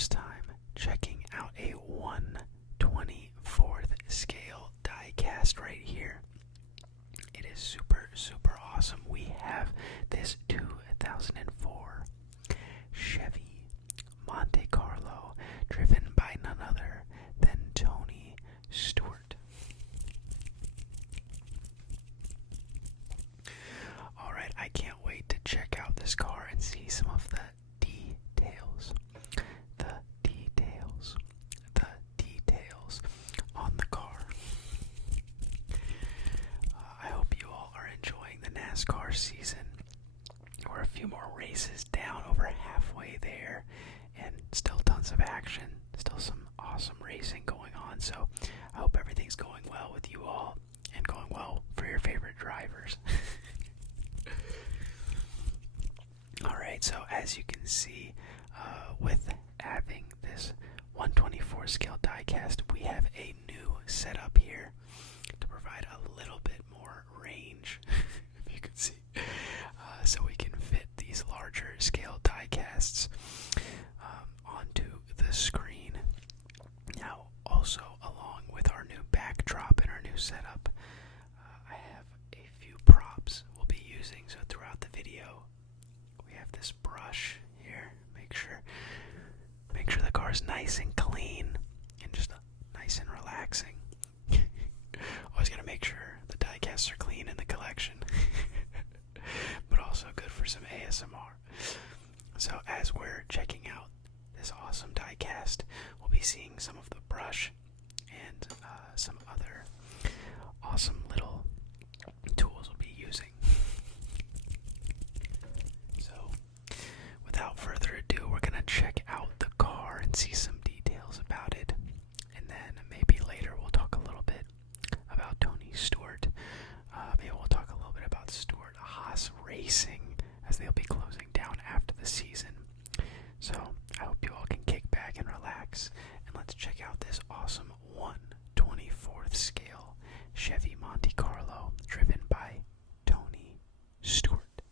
first time checking out a 1/24th scale diecast right here. It is super, super awesome. We have this 2004 Chevy Monte Carlo driven by none other than Tony Stewart. Alright, I can't wait to check out this car and see some of the details. The details on the car. I hope you all are enjoying the NASCAR season. We're a few more races down, over halfway there, and still tons of action, still some awesome racing going on. So I hope everything's going well with you all and going well for your favorite drivers. Alright, so as you can see, with having this 1/24 scale diecast, we have a new setup here to provide a little bit more range, if you can see, so we can fit these larger scale diecasts onto the screen. Now, also along with our new backdrop and our new setup, I have a few props we'll be using. So throughout the video, we have this brush here. Make sure the car's nice and clean and just nice and relaxing. Always gotta make sure the diecasts are clean in the collection, but also good for some ASMR. So as we're checking out this awesome diecast, we'll be seeing some of the brush and some other awesome little tools we'll be using. So without further ado, we're gonna check out the car and see some details about it, and then maybe later we'll talk a little bit about Tony Stewart. Maybe we'll talk a little bit about Stewart Haas Racing, as they'll be closing down after the season. So I hope you all can kick back and relax, and let's check out this awesome 1/24th scale Chevy Monte Carlo driven by Tony Stewart.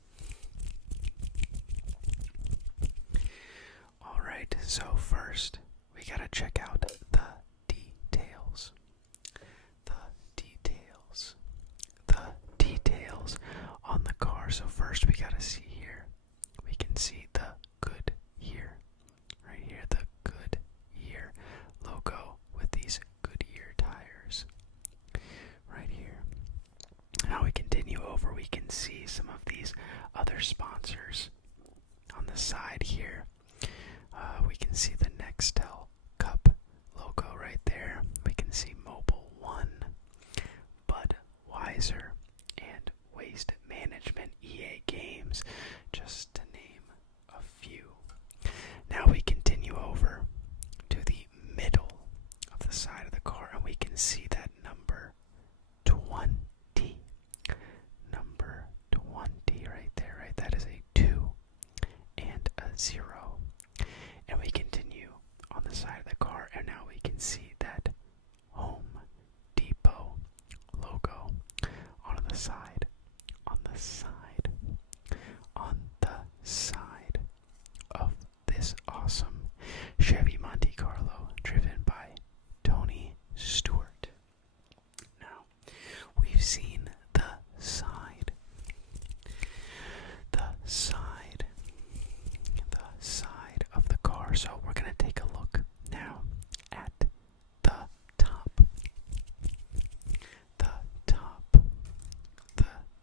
Alright, so first we gotta check out the details. The details on the car. So first we gotta see here. We can see the Goodyear. Right here, the Goodyear logo with these Goodyear tires. Right here. Now we continue over, we can see some of these other sponsors on the side here. We can see the Nextel Cup logo right there. We can see Mobile One, Budweiser, and Waste Management, EA Games, just to name a few. Now we continue over to the middle of the side of the car, and we can see that number 20. Number 20 right there, right? That is a 2 and a 0. And we continue on the side of the car, and now we can see that Home Depot logo on the side, of this awesome Chevy Monte Carlo driven by Tony Stewart. Now, we've seen the side of the car, so we're going to take a look now at the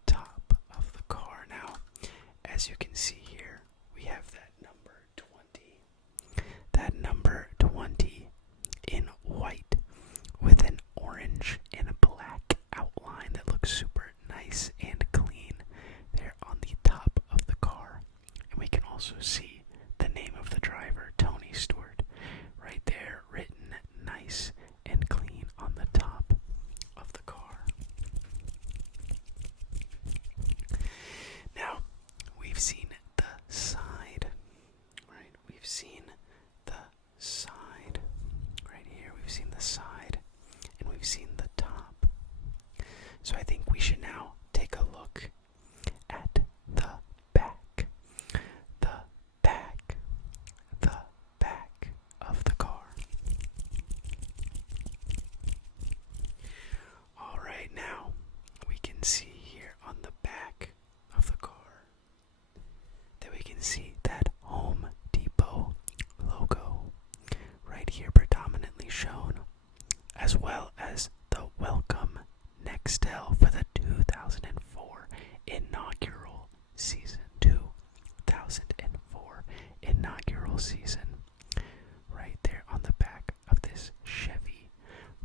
top of the car. Now, as you can see here, we have that number 20 in white with an orange and a black outline that looks super nice and clean there on the top of the car. And we can also see the name of the driver, Tony Stewart, right there, written nice and clean on the top of the car. Now, we've seen the side, right? We've seen the side right here. We've seen the side, and we've seen the top. So I think we should now take a look at the back. The back Nextel for the 2004 inaugural season. 2004 inaugural season. Right there on the back of this Chevy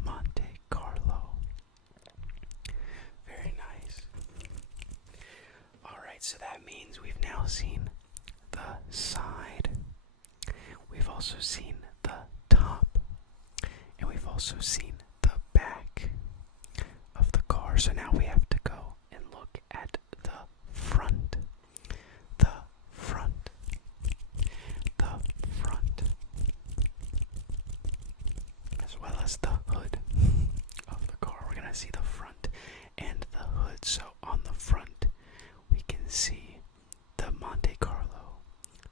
Monte Carlo. Very nice. Alright, so that means we've now seen the side. We've also seen the top. And we've also seen the back of the car. So now we have to go and look at the front. The front. The front. As well as the hood of the car. We're going to see the front and the hood. So on the front, we can see the Monte Carlo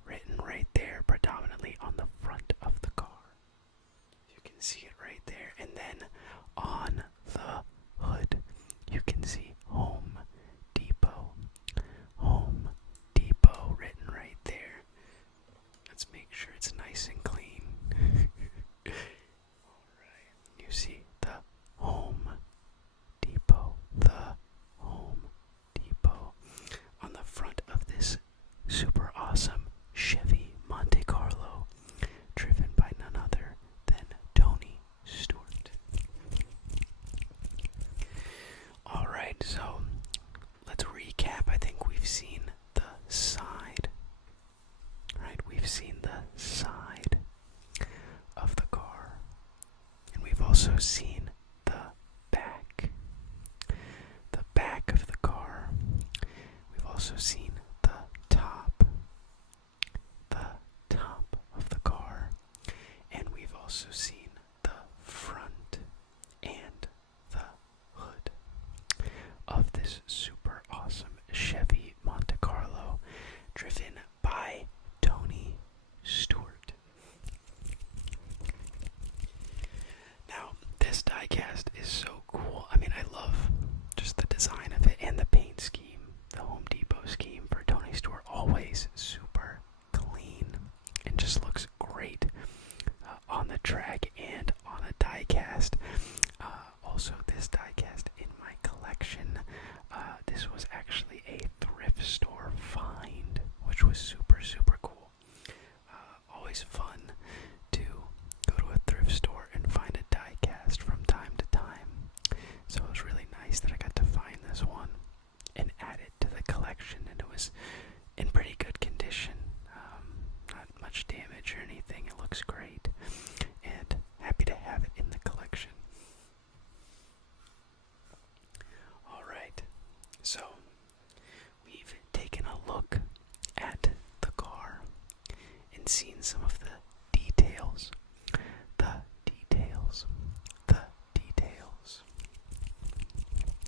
written right there, predominantly on the front of the car. You can see it right there. And then on the hood, you can see Home Depot. Home Depot written right there. Let's make sure it's nice and clean. Alright. You see the Home Depot. The Home Depot on the front of this super awesome Chevy Monte Carlo, driven by none other than Tony Stewart. Alright, so let's recap. I think we've seen the side. Right, we've seen the side of the car. And we've also seen the back. The back of the car. We've also seen the top. The top of the car. And we've also seen the front and the hood of this super awesome Chevy Monte Carlo, driven by Tony Stewart. Now, this diecast is so cool. I mean, I love just the design of it and the paint scheme. The Home Depot scheme for Tony Stewart, always super clean and just looks great on the track and on a diecast. Also, this diecast in my collection, this was actually a thrift store find, which was super, super cool. Always fun to go to a thrift store and find a diecast from time to time. So it was really nice that I got to find this one and add it to the collection, and it was in pretty good condition. Not much damage or anything. It looks great, and happy to have it in the collection. Alright, so we've taken a look at the car and seen some of the details. The details. The details.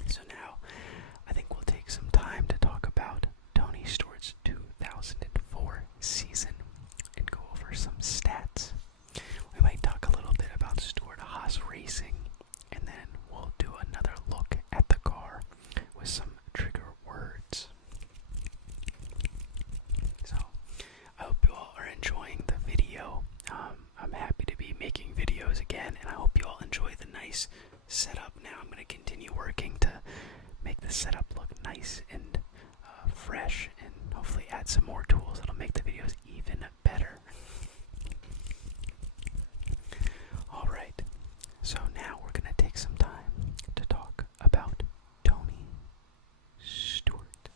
So now, I think we'll take some time to talk about Tony Stewart's 2004 season and go over some stats. We might talk a little bit about Stewart-Haas racing, and then we'll do another look at the car with some trigger words. So, I hope you all are enjoying the video. I'm happy to be making videos again, and I hope you all enjoy the nice setup. Now I'm going to continue working to make the setup look nice and fresh, and hopefully add some more tools that'll make the videos even better. Alright, so now we're going to take some time to talk about Tony Stewart.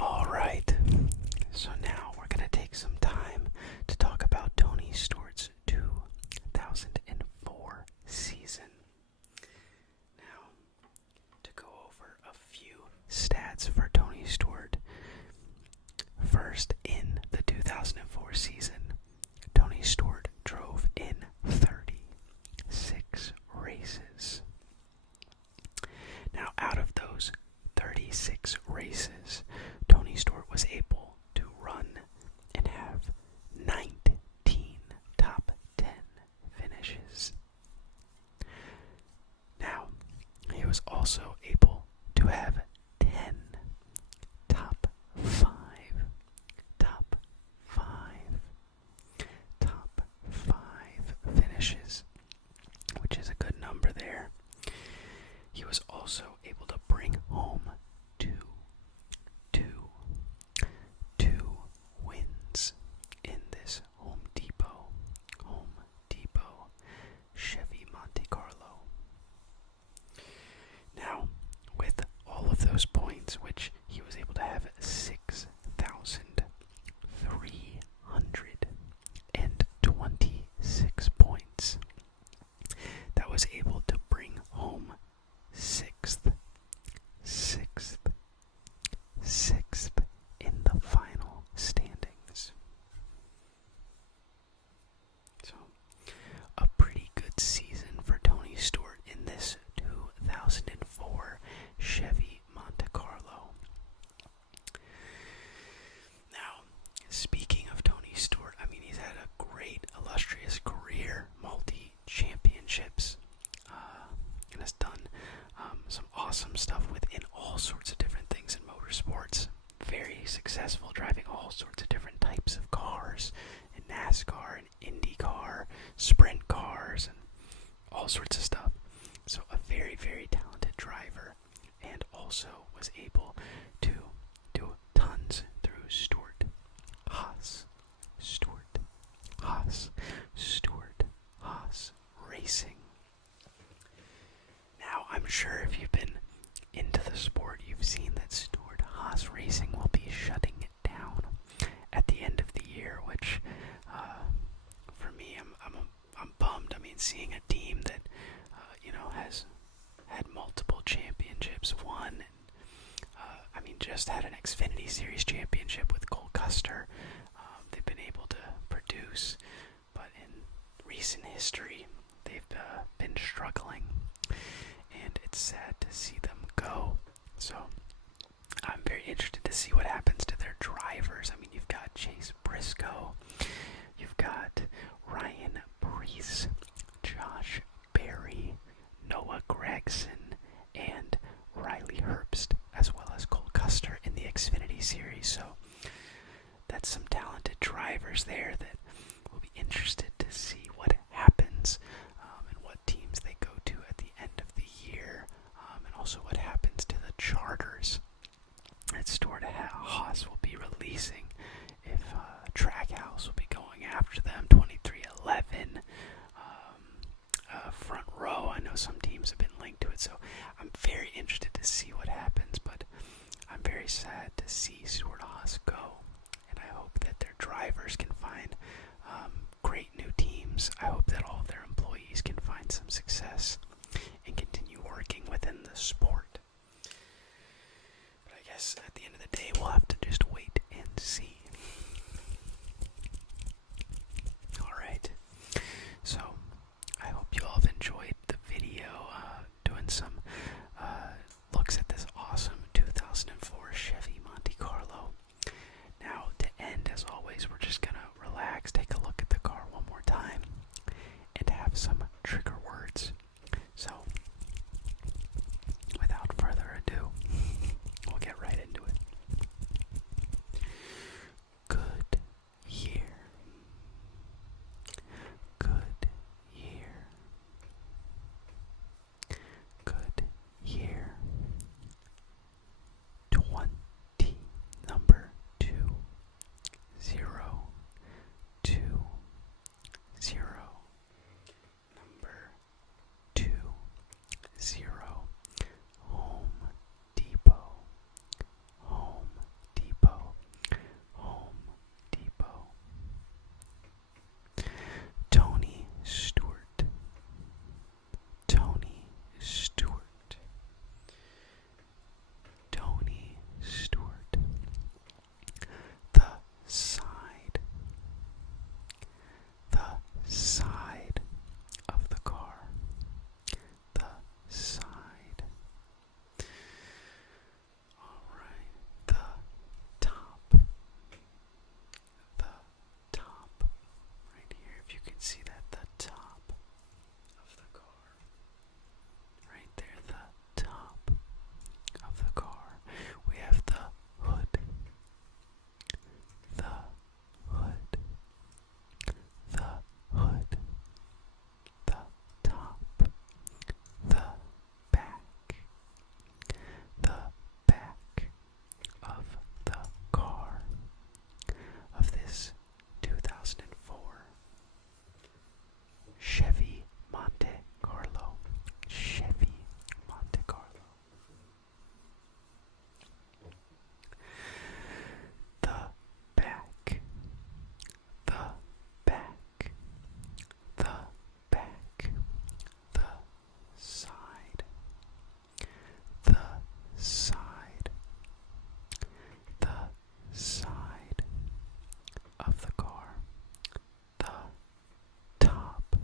Alright, so now we're going to take some time to talk about Tony Stewart's 2004 season. Now, to go over a few stats for Tony Stewart. First, in the 2004 season, Tony Stewart drove in 36 races. Now, out of those 36 races, Tony Stewart was able to run and have 19 top 10 finishes. Now, he was also able to have 10 top 5 NASCAR and IndyCar, sprint cars, and all sorts of stuff. So a very, very talented driver, and also was able to do tons through Stewart, Haas, Stewart, Haas, Stewart, Haas Racing. Now, I'm sure if you've been into the sport, you've seen that Stewart Haas Racing will be shutting it down at the end of the year, which, for me, I'm bummed. I mean, seeing a team that, has had multiple championships, won, and, just had an Xfinity Series championship with Cole Custer. They've been able to produce, but in recent history, they've been struggling, and it's sad to see them go. So I'm very interested to see what happens to their drivers. I mean, you've got Chase Briscoe, you've got Ryan Preece, Josh Berry, Noah Gragson, and Riley Herbst, as well as Cole Custer in the Xfinity Series. So that's some talented drivers there that will be interested to see what happens, and what teams they go to at the end of the year, and also what happens to the charters that Stewart Haas will be releasing, if Trackhouse will be going after them, 2311, Front Row. I know some teams have been linked to it, so I'm very interested to see what happens, but I'm very sad to see Stewart Haas go, and I hope that their drivers can find great new teams. I hope that all of their employees can find some success and continue working within the sport. But I guess at the end of the day, we'll have to just wait and see. Alright, so I hope you all have enjoyed the video, doing some looks at this awesome 2004 Chevy Monte Carlo. Now, to end, as always, we're just gonna relax, take a look at the car one more time, and have some trigger words. So, without further ado, we'll get right into it. Good year. Good year. Good year. 20, number 2, 0, 2, 0, number 2, 0, Home Depot, Home Depot, Home Depot. Tony Stewart, Tony Stewart, Tony Stewart. The side of the car, the side. Alright, the top, right here, if you can see that, the top of the car, right there, the top of the car. We have the hood, the hood, the hood, the top, the back of the car of this 2004 Chevy Monte Carlo. Chevy Monte Carlo. The back, the back, the back, the side, the side, the side of the car, the top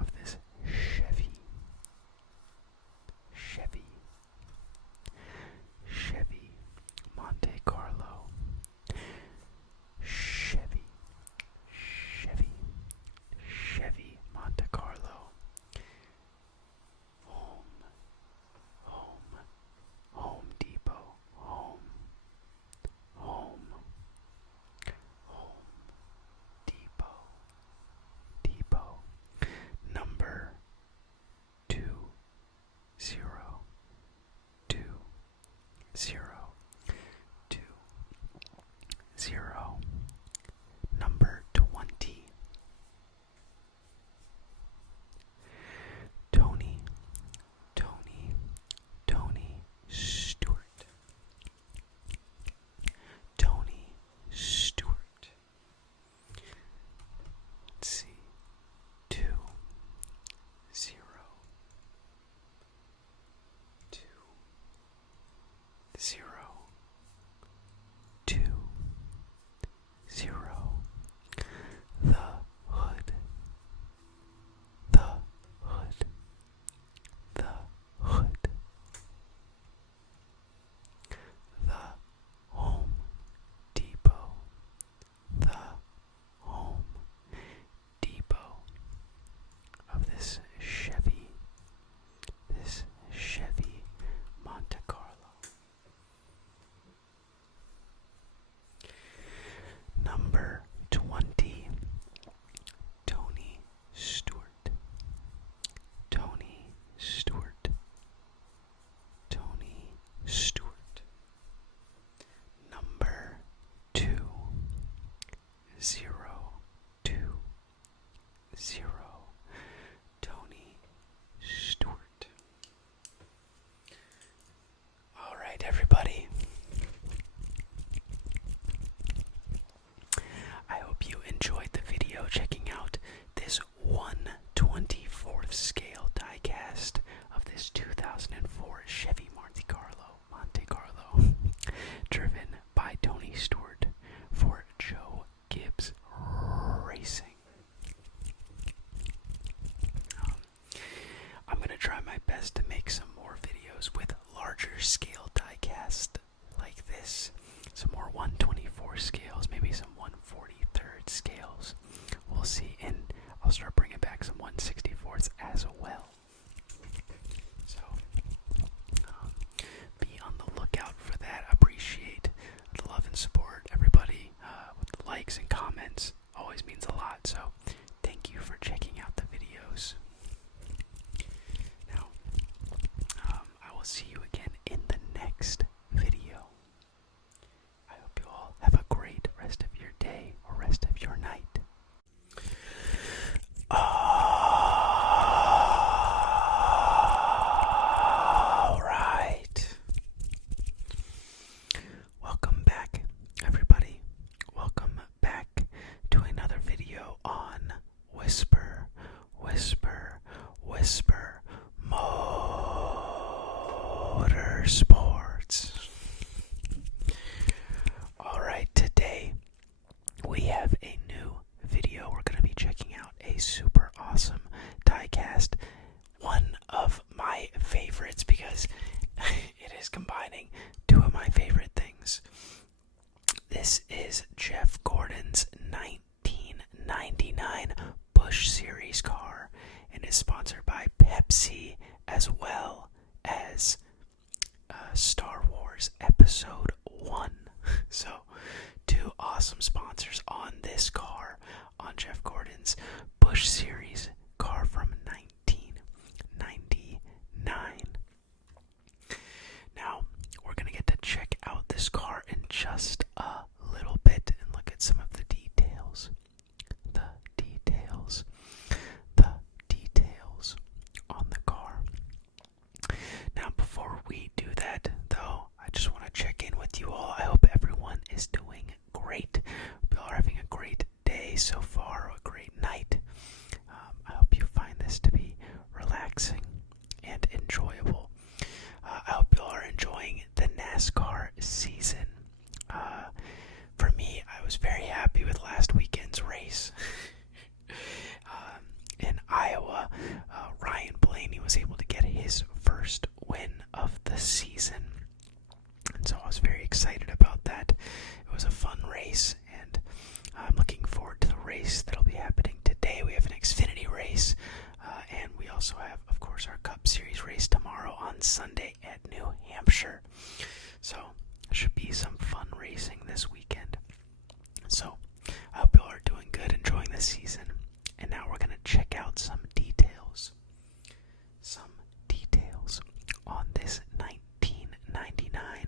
of this Chevy Monte Carlo. Chevy Monte Carlo. Home Depot, Home 0, 2, 0. Number 20. Tony Stewart. Tony Stewart. Let's see. 2, 0, 2, 0, 2, 0. The hood. The Home Depot. The Home Depot of this Chevy Monte Carlo. Number 20. Tony Stewart. Tony Stewart. Tony Stewart. Number 2, 0, 2, 0. Tony Stewart. All right, everybody. I hope you enjoyed the video checking out this 1/24th scale diecast of this 2004 Chevy Monte Carlo, driven by Tony Stewart for Joe Gibbs Racing. I'm going to try my best to make some more videos with larger scale diecast like this. Some more 1/24 scales, maybe some 1/43 scales. We'll see, and I'll start bringing back some 1/64s as well. So, be on the lookout for that. Appreciate the love and support, everybody, with the likes and comments. Always means a lot, so thank you for checking out the videos. Now, I will see you again in the next video. I hope you all have a great rest of your day or rest of your night. All right. Welcome back, everybody. Welcome back to another video on Whisper Motorsports. Alright, today we have a new video. We're going to be checking out a super awesome diecast. One of my favorites because it is combining two of my favorite things. This is Jeff Gordon's 1999 Busch Series car and is sponsored by Pepsi as well as Star Wars Episode 1. So, two awesome sponsors on this car, on Jeff Gordon's Busch Series car from 1999. Now, we're going to get to check out this car in just a little bit and look at some of the details. The details on the car. Now, before we do that, though, I just want to check in with you all. I hope everyone is doing great. Hope you all are having a great day so far, a great night. I hope you find this to be relaxing and enjoyable. I hope you all are enjoying the NASCAR season. For me, I was very happy with last weekend's race. In Iowa, Ryan Blaney was able to get his first win of the season. And so I was very excited about that. It was a fun race, and I'm looking forward to the race that'll be happening today. We have an Xfinity race, and we also have, of course, our Cup Series race tomorrow on Sunday at New Hampshire. So, it should be some fun racing this weekend. So, I hope you all are doing good, enjoying the season. And now we're going to check out some details. Some details on this 1999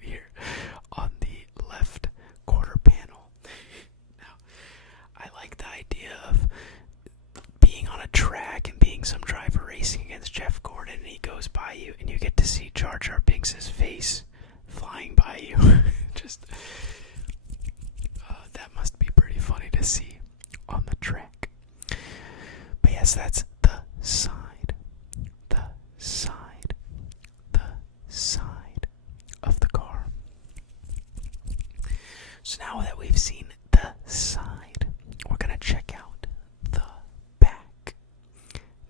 right here on the left quarter panel. Now, I like the idea of being on a track and being some driver racing against Jeff Gordon, and he goes by you, and you get to see Jar Jar Binks' face flying by you. Just that must be pretty funny to see on the track. But yes, that's the side of the car. So now that we've seen the side, we're gonna check out the back.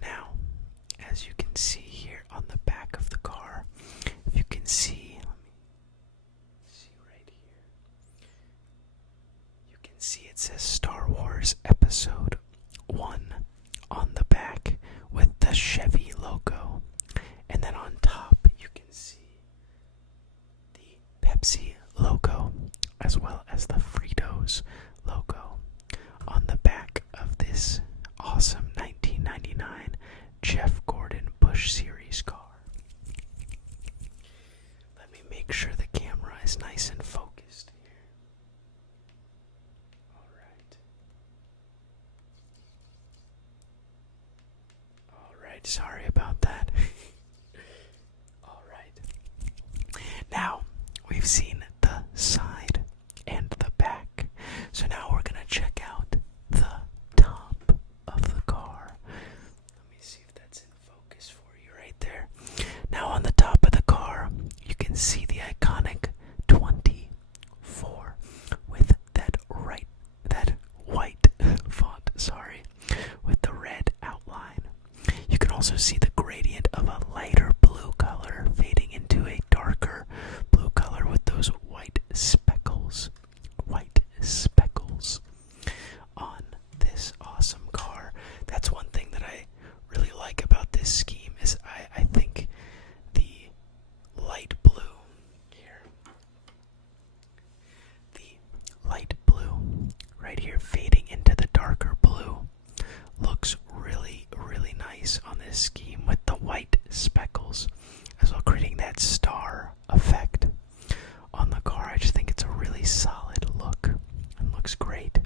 Now, as you can see here on the back of the car, if you can see, let me see right here. You can see it says Star Wars Episode 1 on the back with the Chevy logo. And then on top, you can see the Pepsi logo as well as the Fritos logo on the back of this awesome 1999 Jeff Gordon Busch Series car. Let me make sure the camera is nice and focused here. Alright, sorry about that. Alright. Now, we've seen the side and the back. So now we're going to check out the top of the car. Let me see if that's in focus for you right there. Now on the top of the car, you can see the iconic 24 with that white font, with the red outline. You can also see the gradient of a lighter blue color fading into a darker blue color with those white speckles on this awesome car. That's one thing that I really like about this scheme is I think the light blue here, right here fading into the darker blue looks really, really nice on this scheme with the white speckles as well, creating that star effect on the car. I just think it's a really solid look and looks great.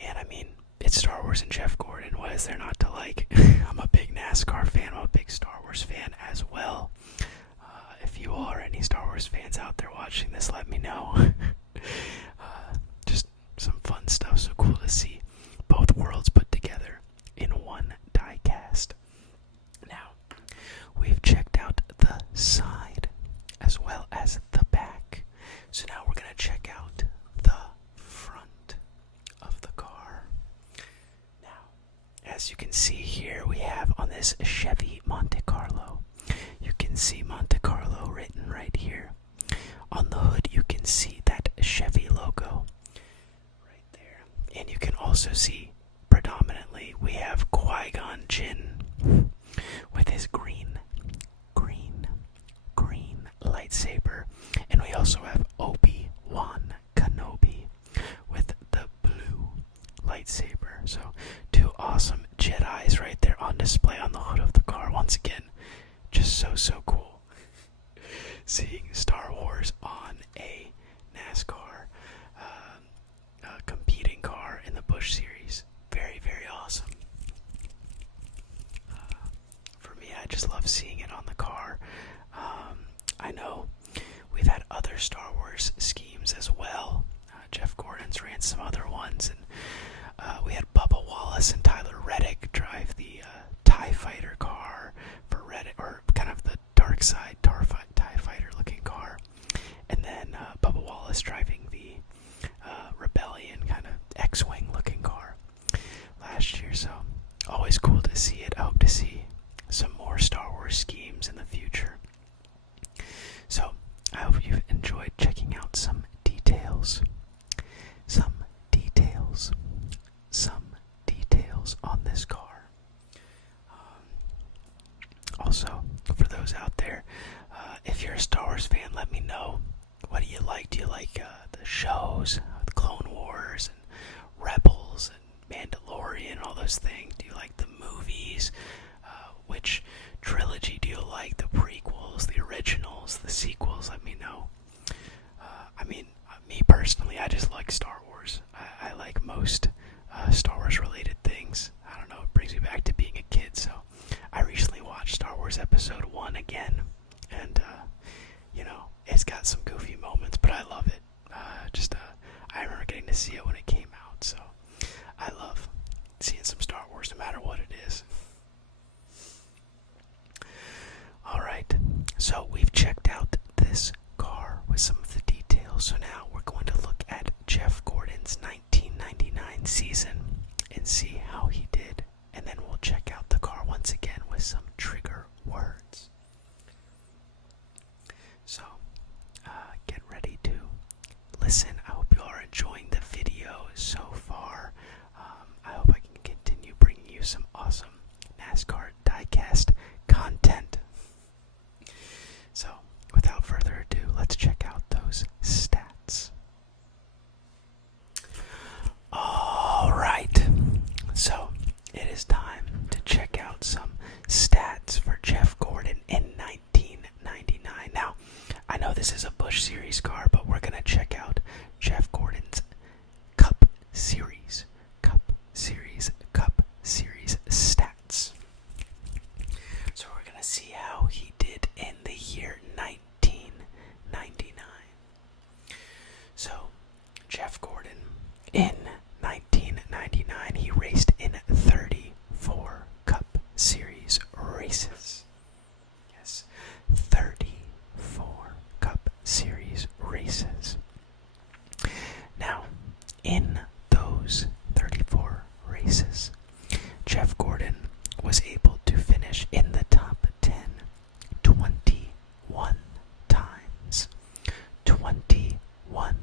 And I mean, it's Star Wars and Jeff Gordon. What is there not to like? I'm a big NASCAR fan. I'm a big Star Wars fan as well. If you all are any Star Wars fans out there watching this, let me know. Just some fun stuff. So cool to see both worlds put together in one diecast. Now, we've checked out the side as well as the back. So now we're going to check out the front of the car. Now, as you can see here, we have on this Chevy Monte Carlo. You can see Monte Carlo written right here. On the hood, you can see that Chevy logo right there. And you can also see, predominantly, we have Qui-Gon Jinn with his green lightsaber. And we also have Obi-Wan Kenobi with the blue lightsaber. So, two awesome Jedis right there on display on the hood of the car. Once again, just so cool. Seeing Star Wars on a NASCAR competing car in the Busch Series. Very, very awesome. For me, I just love seeing it on the car. I know we've had other Star Wars schemes as well. Jeff Gordon's ran some other ones, and we had Bubba Wallace and Tyler Reddick drive the TIE Fighter car for Reddick, or kind of the dark side TIE Fighter looking car, and then Bubba Wallace driving the Rebellion kind of X-Wing looking car last year. So always cool to see it. I hope to see some more Star Wars schemes in the future. So I hope you've enjoyed checking out some details on this car. Also, for those out there, if you're a Star Wars fan, let me know. What do you like? Do you like the shows, the Clone Wars and Rebels and Mandalorian, all those things? Do you like the movies? Which trilogy do you like? The prequels, the originals, the sequels? Let me know. see it when it came out. So I love seeing some Star Wars, no matter what it is. Alright, so we've checked out this car with some of the details. So now we're going to look at Jeff Gordon's 1999 season and see how he did. And then we'll check out the car once again with some trigger words. So, get ready to listen. I hope you are enjoying the video so far. I hope I can continue bringing you some awesome NASCAR Diecast content. So, without further ado, let's check out those stats. Alright, so it is time to check out some stats for Jeff Gordon in 1999. Now, I know this is a Busch Series car, but we're going to check out Jeff Gordon's Cup Series stats. So we're going to see how he did in the year 1999. So, Jeff Gordon, in 1999, he raced in 34 Cup Series races. Yes, 34 Cup Series races. Now, in those 34 races, Jeff Gordon was able to finish in the top 10 21 times. 21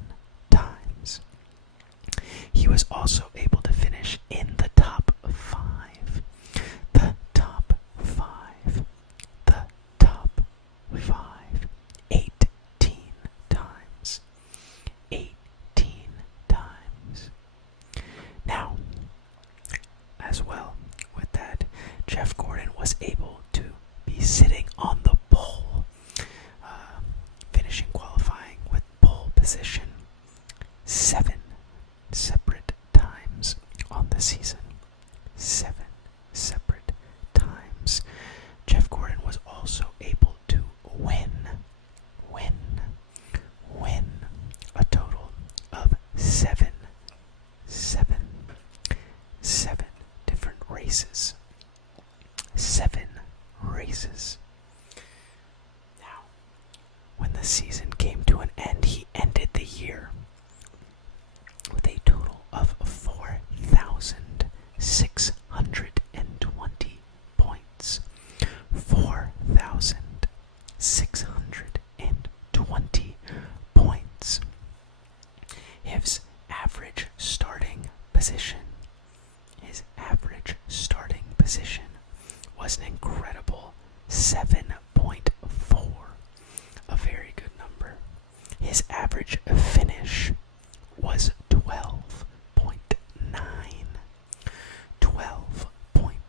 times. He was also able to finish in the top 5. The top 5. The top 5. 18 times. 18 times. Now, as well with that, Jeff Gordon was able to be sitting on the pole, finishing qualifying with pole position 7 separate times on the season. 7 separate times. Jeff Gordon was also able to win a total of 7 different races. 7 races. Now, when the season came to an end, he ended the year with a total of 4,620 points. 4,620 points. His average starting position was an incredible 7.4. A very good number. His average finish was 12.9. 12.9.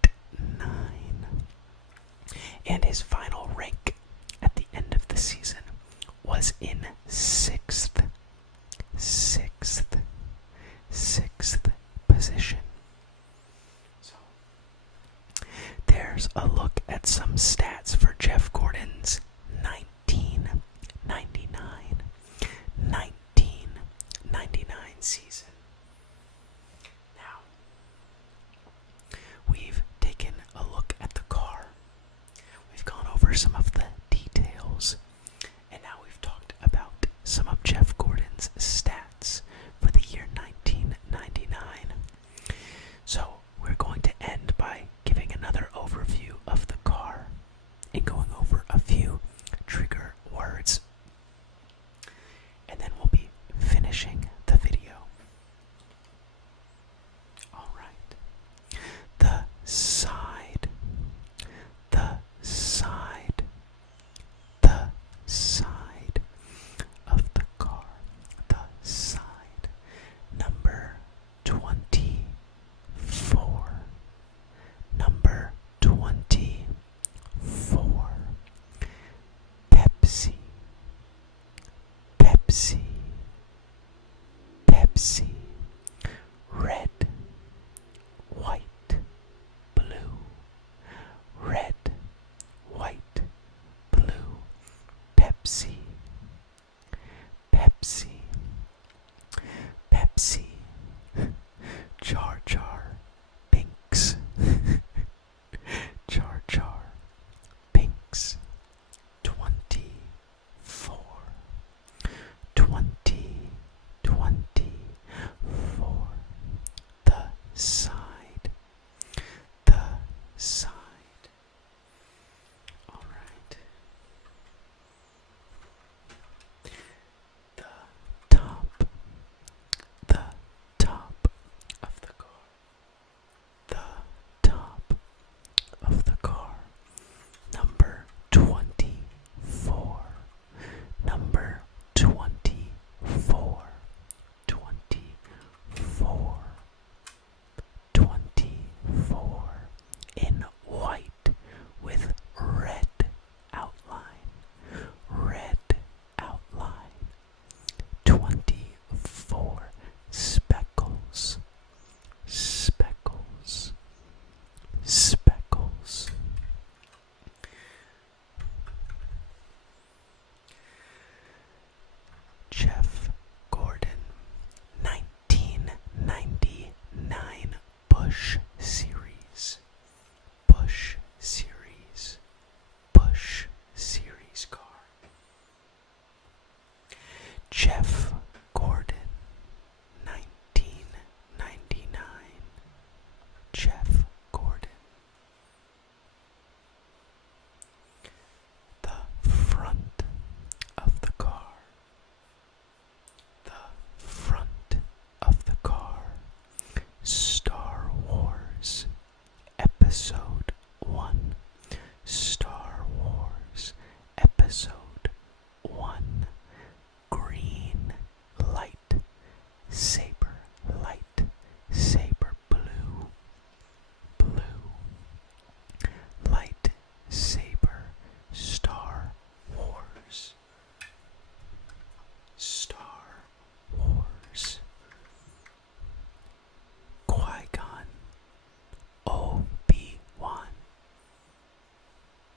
And his final rank at the end of the season was in 6th position. So, there's a look at some stats for Jeff Gordon's 1999 season. Now, we've taken a look at the car. We've gone over some of the details. And now we've talked about some of Jeff Gordon's stats for the year 1999. So, we're going to end by giving another overview of the car and going over a few trigger words. And then we'll be finishing the video. Alright. The side. The side. The side of the car. The side. Number 24. Number 24. Pepsi. Pepsi. Pepsi. Red. White. Blue. Red. White. Blue. Pepsi. Pepsi. Pepsi. Jeff Gordon, 1999. Jeff Gordon. The front of the car. The front of the car. Star Wars Episode 1. Star Wars Episode 1. Green light, saber light, saber blue, blue, light, saber, Star Wars, Star Wars, Qui-Gon, Obi-Wan,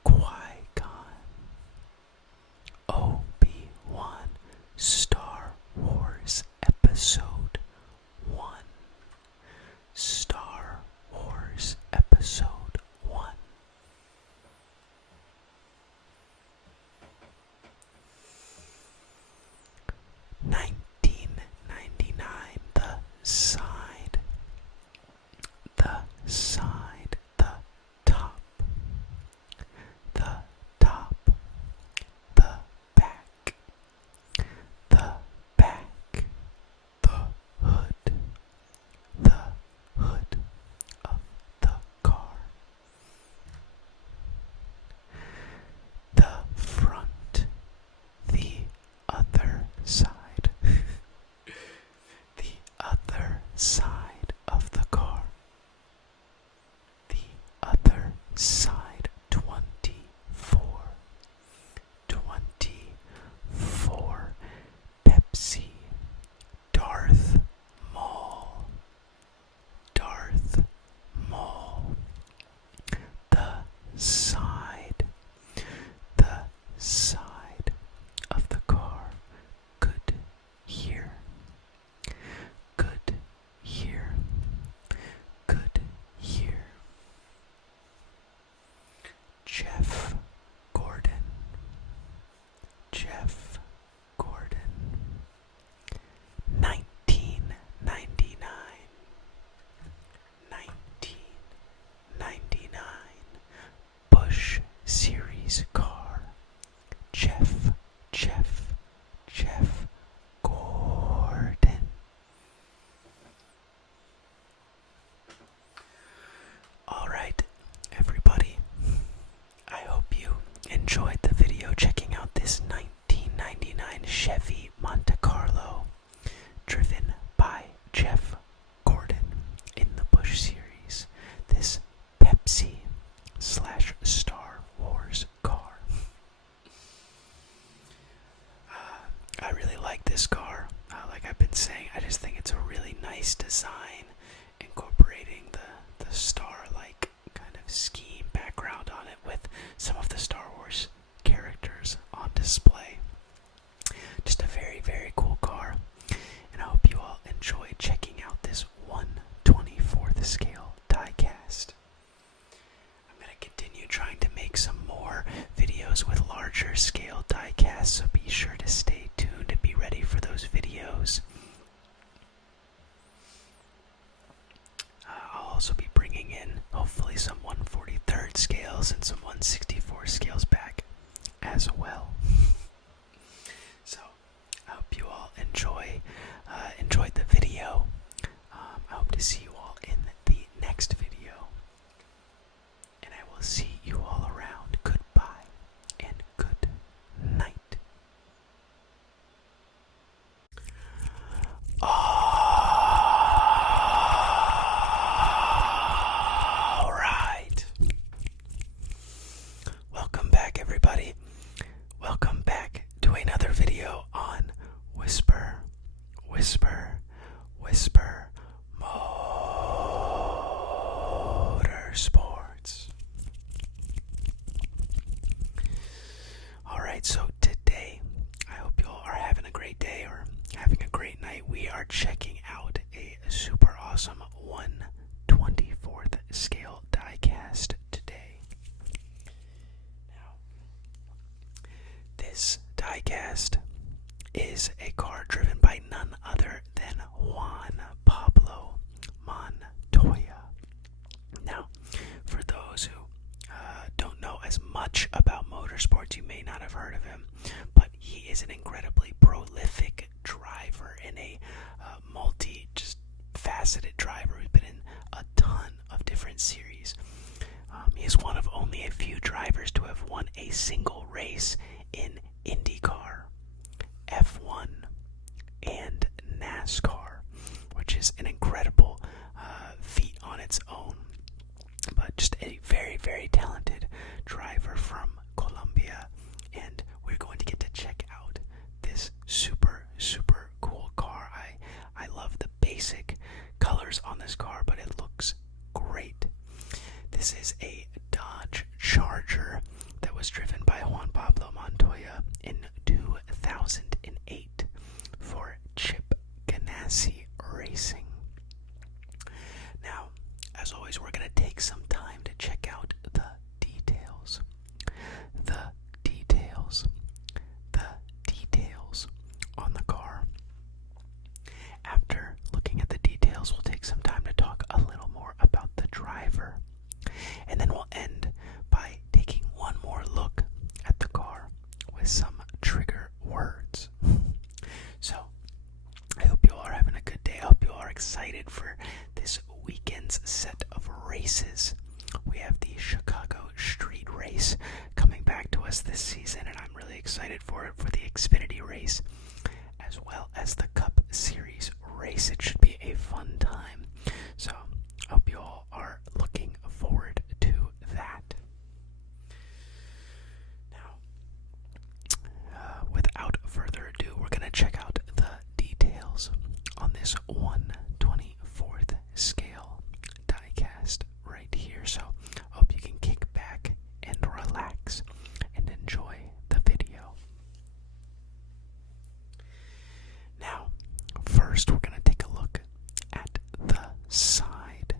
Qui-Gon, Obi-Wan, Star Wars Episode 1. Star Wars Episode 1. 1999. The side, the side, the top, the top, the back, the back, the hood of the car, the front, the other side, the other side of the car, the other side, 24, 24, Pepsi, Darth Maul, Darth Maul, the side of the car, good here, good here, good here. Jeff Gordon, Jeff Gordon, 1999, 1999, Busch Series car, Jeff Gordon. Alright, everybody, I hope you enjoyed the video checking out this 1999 Chevy Monte Carlo driven by Jeff Gordon in the Busch Series. This Pepsi / Star Wars car. I really like this car. Like I've been saying, I just think it's a really nice design, incorporating the star-like kind of scheme background on it with some of the Star Wars characters on display. Just a very, very cool car, and I hope you all enjoyed checking out this 1/24th scale diecast. I'm going to continue trying to make some more videos with larger scale diecasts, so be sure to stay tuned and be ready for those videos. I'll also be bringing in hopefully some 1/43rd scales and some 1/64 scales back as well. So I hope you all enjoyed the video. I hope to see you all in the next video, and I will see you all around. Goodbye and good night. Alright. Welcome back, everybody. Welcome back to another video on Whisper, Whisper, Whisper Motorsports. Alright, so today, I hope you all are having a great day or having a great night. We are checking out a super awesome 1/24th scale diecast today. Now, this diecast is a car driven by none other than Juan Pablo Montoya. Now, for those who don't know as much about motorsports, you may not have heard of him, but he is an incredibly prolific driver and a just faceted driver who's been in a ton of different series. He is one of only a few drivers to have won a single race in IndyCar, F1, and NASCAR, which is an incredible feat on its own. But just a very, very talented driver from Colombia, and we're going to get to check out this super, super cool car. I love the basic colors on this car, but it looks great. This is a Dodge Charger that was driven by Juan Pablo Montoya in 2008 for Chip Ganassi Racing. Now, as always, we're going to take some time to check out the details. The details on the car. After looking at the details, we'll take some time to talk a little more about the driver. And then we'll end by taking one more look at the car with some trigger words. So, I hope you all are having a good day. I hope you all are excited for this weekend's set of races. We have the Chicago Street Race coming back to us this season, and I'm really excited for it, for the Xfinity race, as well as the Cup Series race. It should be a fun time. So, I hope you all are looking forward to that. Now, without further ado, we're going to check out the details on this 1/24th scale diecast right here. So, hope you can kick back and relax and enjoy the video. Now, first we're going to take a look at the side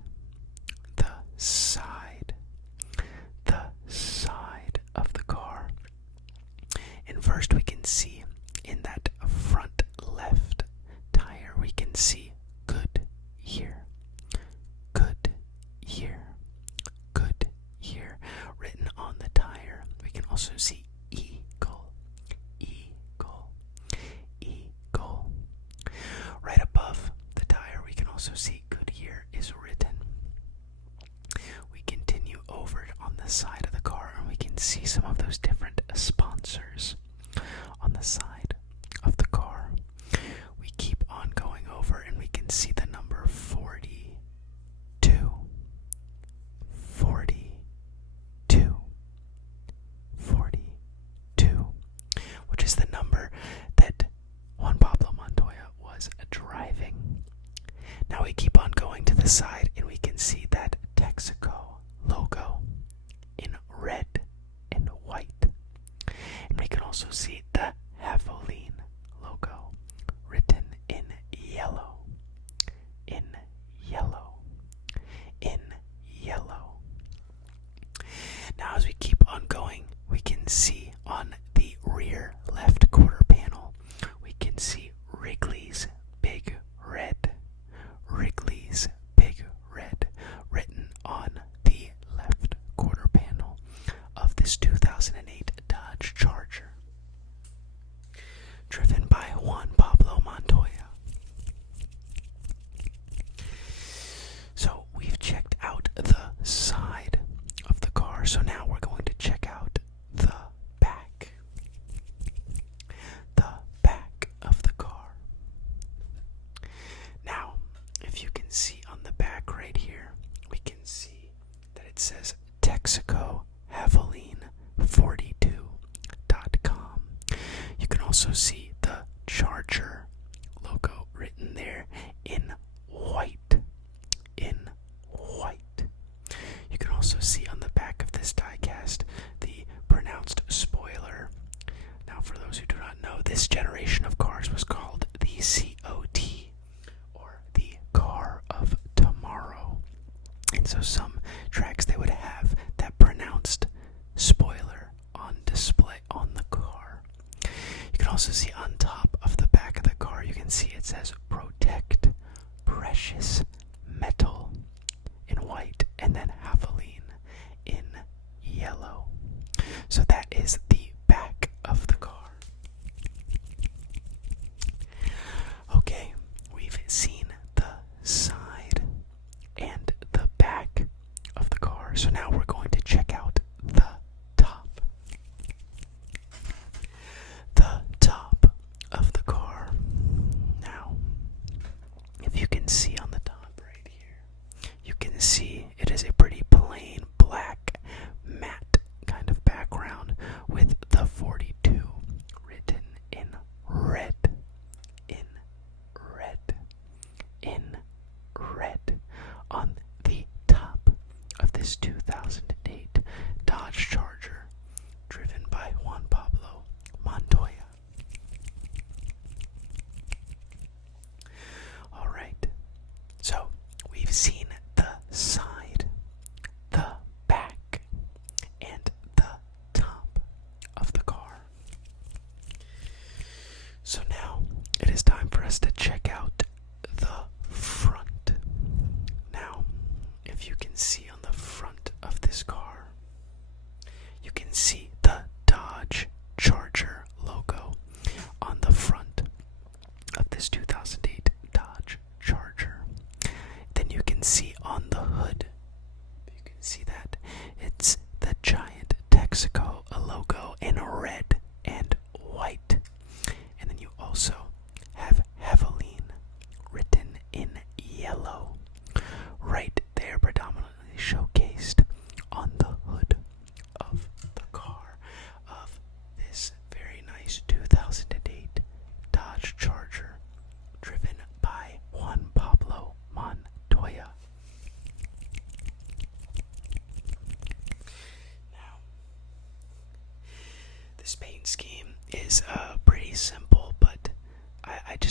of the car. And first we can see in that front left tire, we can see good year written on the tire. We can also see eagle. Right above the tire, we can also see Goodyear is written. We continue over on the side of the car, and we can see some of those different sponsors on the side of the car. We keep on going over, and we can see the number 42, which is the number that Juan Pablo Montoya was driving. Now we keep on going to the side, and we can see that Texaco logo in red and white. And we can also see the Javelin logo written in yellow. Now as we keep on going, we can see on the rear left quarter panel, we can see Wrigley's Big Red written on the left quarter panel of this 2008 Dodge Charger, driven by Juan Pablo Montoya. So we've checked out the side of the car, so now we're going to check out the back of the car. Now, if you can see on the back right here, we can see that it says Texaco Javelin 42.com. You can also see the Charger logo written there in white. You can also see on the back of this diecast the pronounced spoiler. Now, for those who do not know, this generation of cars was called the COT, or the Car of Tomorrow. And so some tracks, they would have that pronounced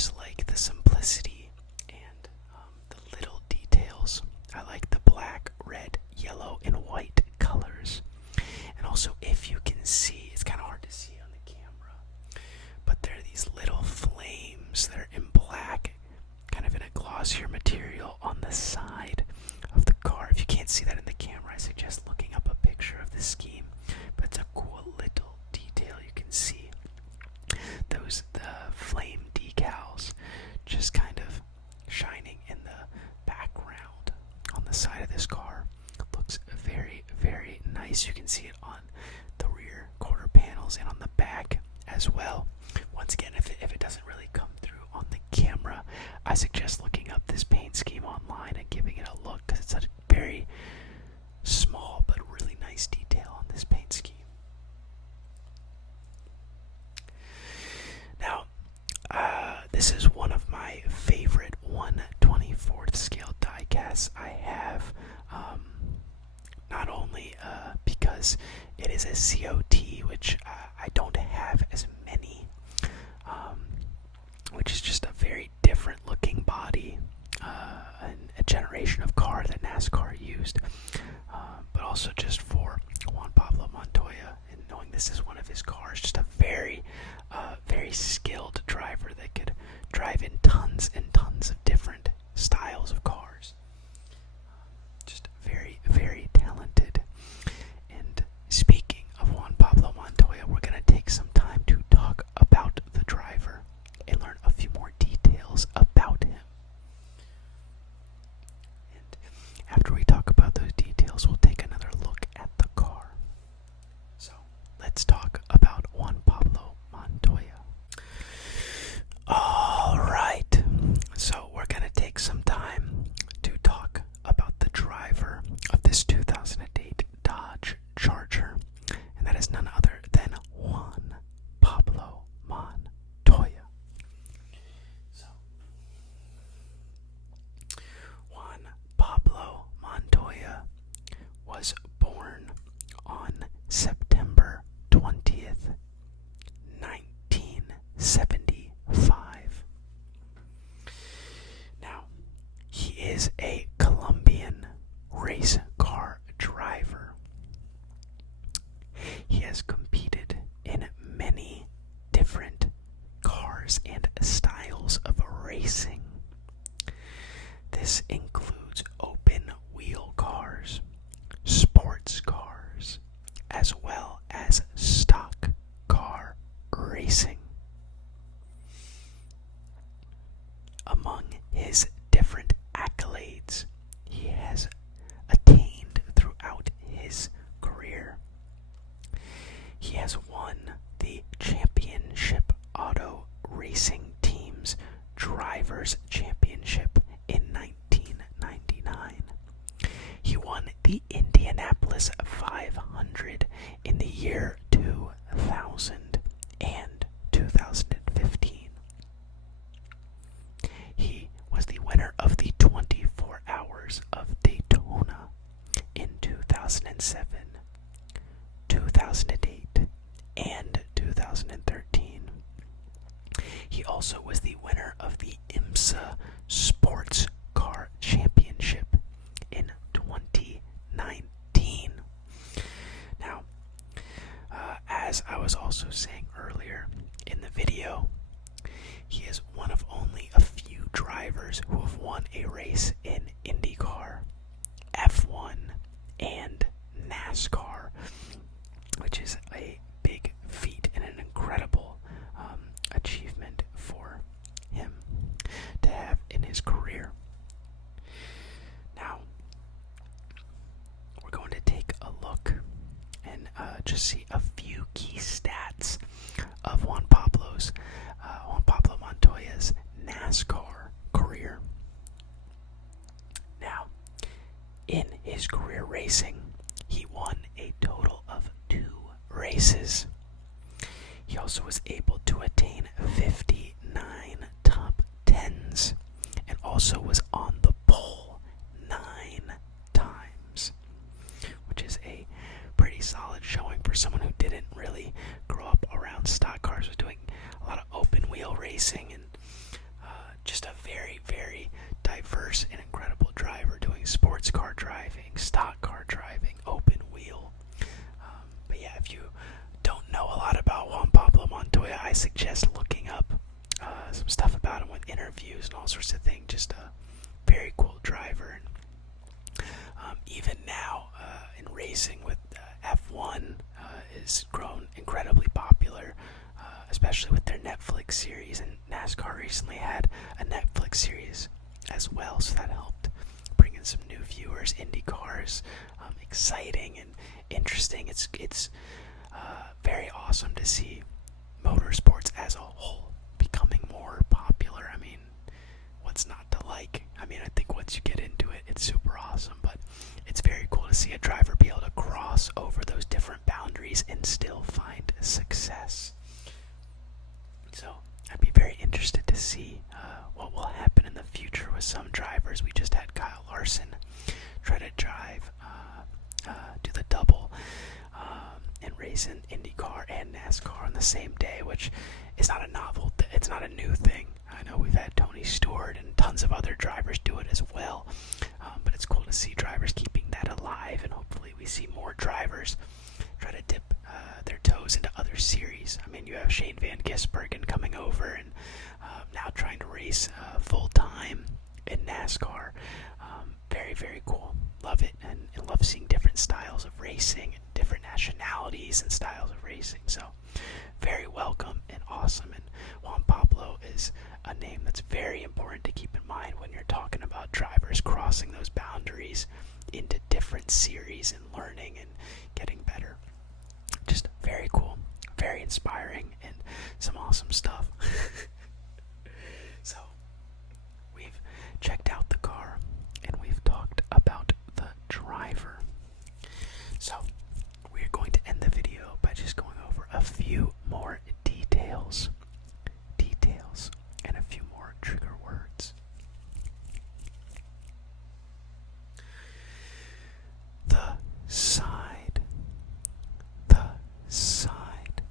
just like the simplicity and the little details. I like the black, red, yellow, and white colors. And also, if you can see, it's kind of hard to see on the camera, but there are these little flames that are in black, kind of in a glossier material on the side of the car. If you can't see that in the camera, I suggest looking up a picture of the scheme, but it's a cool little detail. You can see the flame decals just kind of shining in the background on the side of this car. Looks very, very nice. You can see it on the rear quarter panels and on the back as well. Once again, if it doesn't really come through on the camera, I suggest looking up this paint scheme online and giving it a look, because it's a very small but really nice detail on this paint scheme. Now, this is one of my favorite 1/24th scale diecasts I have. Not only because it is a COT, which I don't have as many, which is just a very different looking body, and a generation of car that NASCAR used, but also just for Juan Pablo Montoya, and knowing this is one of his cars, just a very, very skilled driver that could drive in tons and tons of different styles of cars. Just very, very talented. And speaking of Juan Pablo Montoya, we're going to take some time to talk about the driver and learn a few more details about him. And after we talk about those details, we'll take another look at the car. So let's talk about Juan Pablo Montoya. Alright, so we're going to take some time to talk about the driver of this 2008 Dodge Charger, and that is none other than Juan Pablo Montoya. So, Juan Pablo Montoya was born on September 20th, 1975. Now, he is a Colombian race car driver. He has competed in many different cars and styles of racing. This includes open wheel cars, sports cars, as well as stock car racing. Among his different accolades he has attained throughout his career, he has won the Championship Auto Racing Team's Drivers' Championship in 1999. He won the Indianapolis 500 in the year 2000 and 2015. He was the winner of the 24 Hours of Daytona in 2007, 2008, and 2013. He also was the winner of the IMSA Sports Car Championship in 2019. Now, as I was also saying earlier in the video, he is one of only a few drivers who have won a race in IndyCar, F1, and NASCAR, which is a big feat and an incredible achievement for him to have in his career. Now, we're going to take a look and just see a few key stats of Juan Pablo Montoya's NASCAR career. Now, in his career racing, he won a total of 2 races. He also was able to attain 59 top 10s and also was on the pole 9 times, which is a pretty solid showing for someone who didn't really grow up around stock cars, was doing a lot of open wheel racing and interviews and all sorts of things. Just a very cool driver. And even now in racing with F1 is grown incredibly popular, especially with their Netflix series. And NASCAR recently had a Netflix series as well, so that helped bring in some new viewers. IndyCars, exciting and interesting. It's very awesome to see motorsports as a whole becoming more popular. I mean, what's not to like? I mean, I think once you get into it, it's super awesome, but it's very cool to see a driver be able to cross over those different boundaries and still find success. So I'd be very interested to see what will happen in the future with some drivers. We just had Kyle Larson try to drive, do the double, and race in IndyCar and NASCAR on the same day, which is not a novel. It's not a new thing. I know we've had Tony Stewart and tons of other drivers do it as well, but it's cool to see drivers keeping that alive, and hopefully we see more drivers try to dip their toes into other series. I mean, you have Shane Van Gisbergen coming over and now trying to race full-time in NASCAR. Very, very cool. Love it, and love seeing different styles of racing and different nationalities and styles of racing. So very welcome and awesome. And Juan Pablo is a name that's very important to keep in mind when you're talking about drivers crossing those boundaries into different series and learning and getting better. Just very cool, very inspiring, and some awesome stuff. So we've checked out the car and we've talked about the driver. So we're going to end the video by just going over a few more details and a few more trigger words. The side, the side,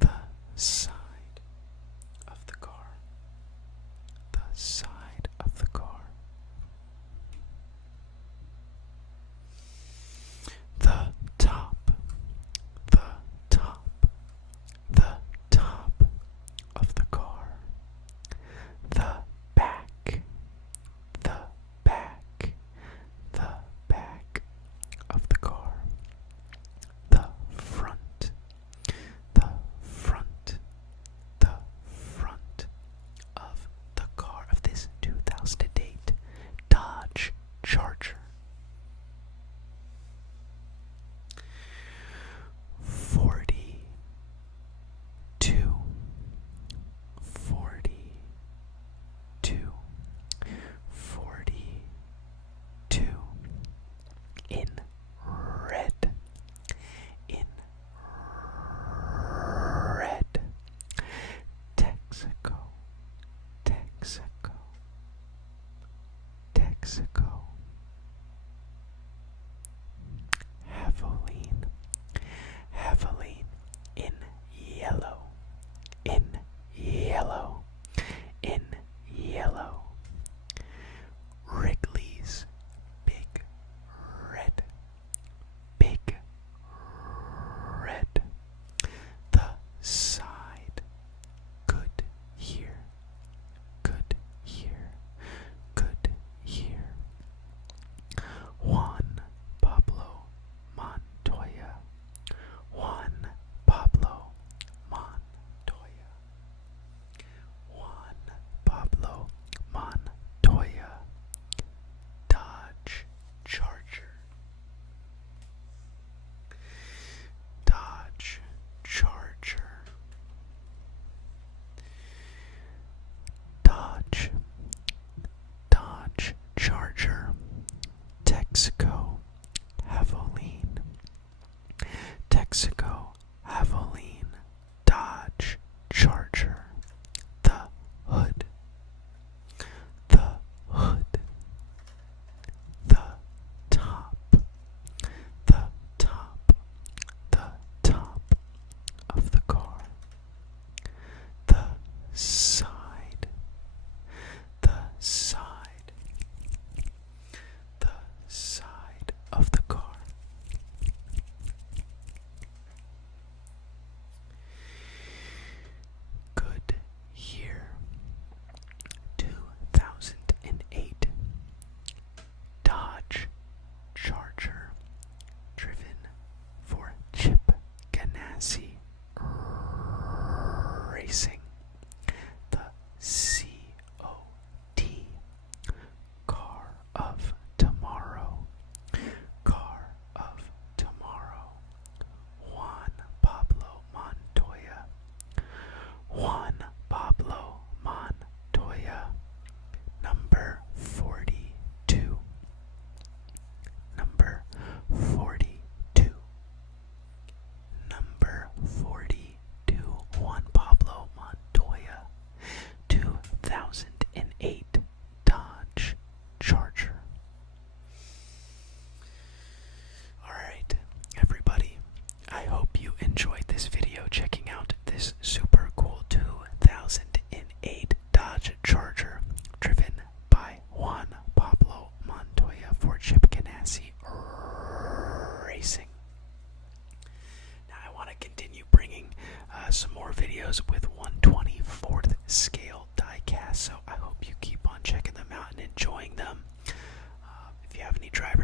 the side of the car, the side of the car. The top, the top, the top of the car. The back, the back, the back of the car. The front, the front, the front of the car of this 2008 Dodge Charger. 42, 42, 42 in red, in red. Texaco, Texaco, Texaco. Havoline, Havoline in yellow, in yellow, in yellow.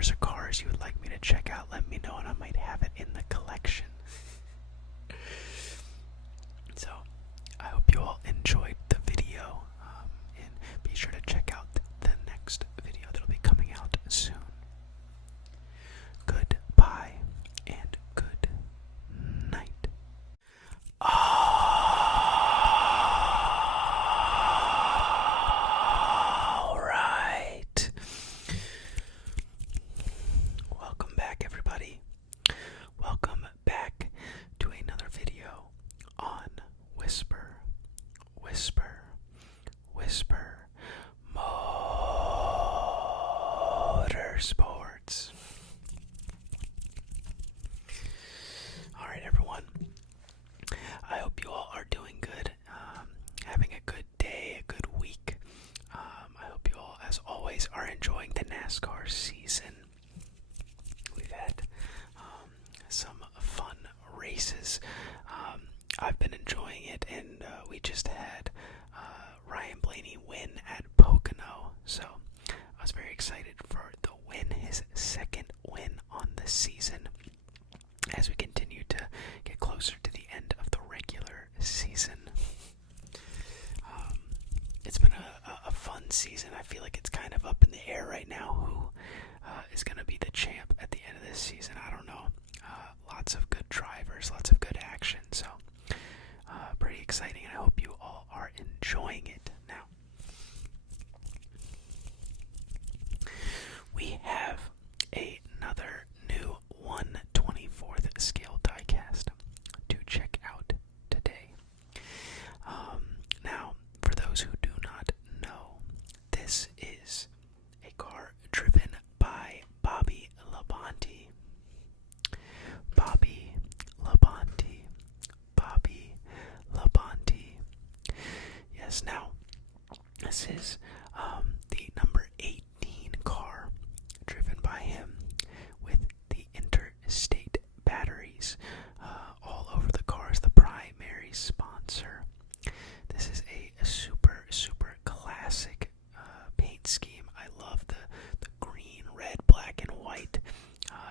drivers or cars you would like me to check out, let me know and I might have it in the collection. So, I hope you all enjoyed the video, and be sure to check out the next video that'll be coming out soon. Goodbye and good night. Alright. Welcome back, everybody. Welcome back to another video on Whisper, Whisper, Whisper Motorsports. Alright, everyone. I hope you all are doing good, having a good day, a good week. I hope you all, as always, are enjoying the NASCAR season. We've had some fun races. I've been enjoying it, and we just had Ryan Blaney win at Pocono, so I was very excited for the win, his second win on the season, as we continue to get closer to the end of the regular season. It's been a fun season. I feel like it's kind of up in the air right now who is going to be the champ at the end of this season. I don't know. Lots of good drivers, lots of good action, so pretty exciting, and I hope you all are enjoying it. Now, we have another new 1/24th scale diecast to check out today. Now, for those who do not know, this is a car driven by Bobby Labonte. Bobby Labonte. Bobby Labonte. Yes, now, this is the number 18 car driven by him with the interstate batteries all over the cars, the primary sponsor. This is a super, super classic paint scheme. I love the green, red, black, and white.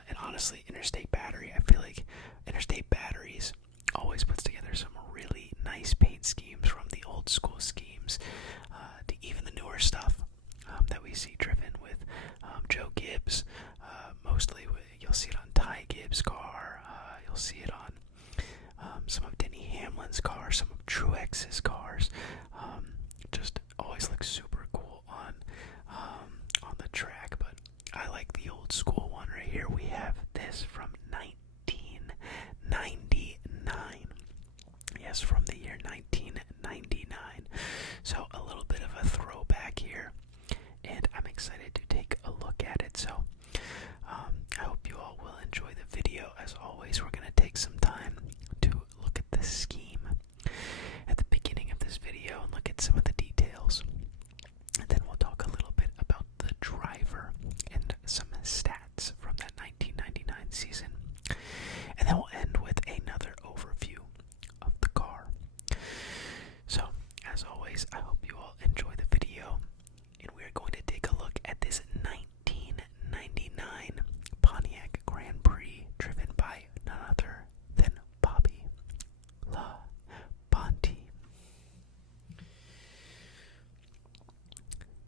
And honestly, Interstate Battery, I feel like Interstate Batteries always puts together some really nice paint schemes, from the old school schemes to even the newer stuff that we see driven with Joe Gibbs. Mostly you'll see it on Ty Gibbs' car. You'll see it on some of Denny Hamlin's cars, some of Truex's cars. Just always looks super cool on the track, but I like the old school one right here. We have this from 1999. Yes, from the year 1999. So a little bit of a throwback here, and I'm excited to take a look at it. So I hope you all will enjoy the video. As always, we're going to take some time to look at the scheme at the beginning of this video and look at some of the details. And then we'll talk a little bit about the driver and some stats from that 1999 season. And then we'll end with another overview of the car. So, as always, I hope you all enjoy the video. And we're going to take a look at this 1999 Pontiac Grand Prix driven by none other than Bobby Labonte.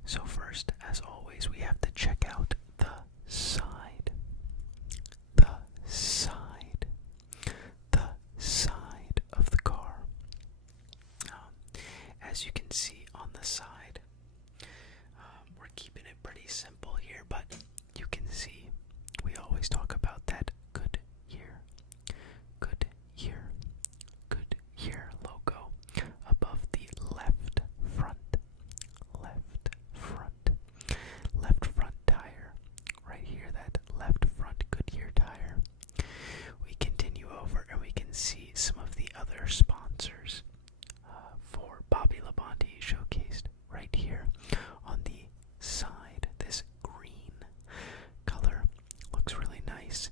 So first, as always, we have to check out the side. The side. The side of the car. As you can see on the side, we're keeping it pretty simple here, but you can see we always talk about that Goodyear logo above the left front tire. Right here, that left front Goodyear tire. We continue over and we can see some of the other sponsors for Bobby Labonte showcased right here on the side. This green color looks really nice.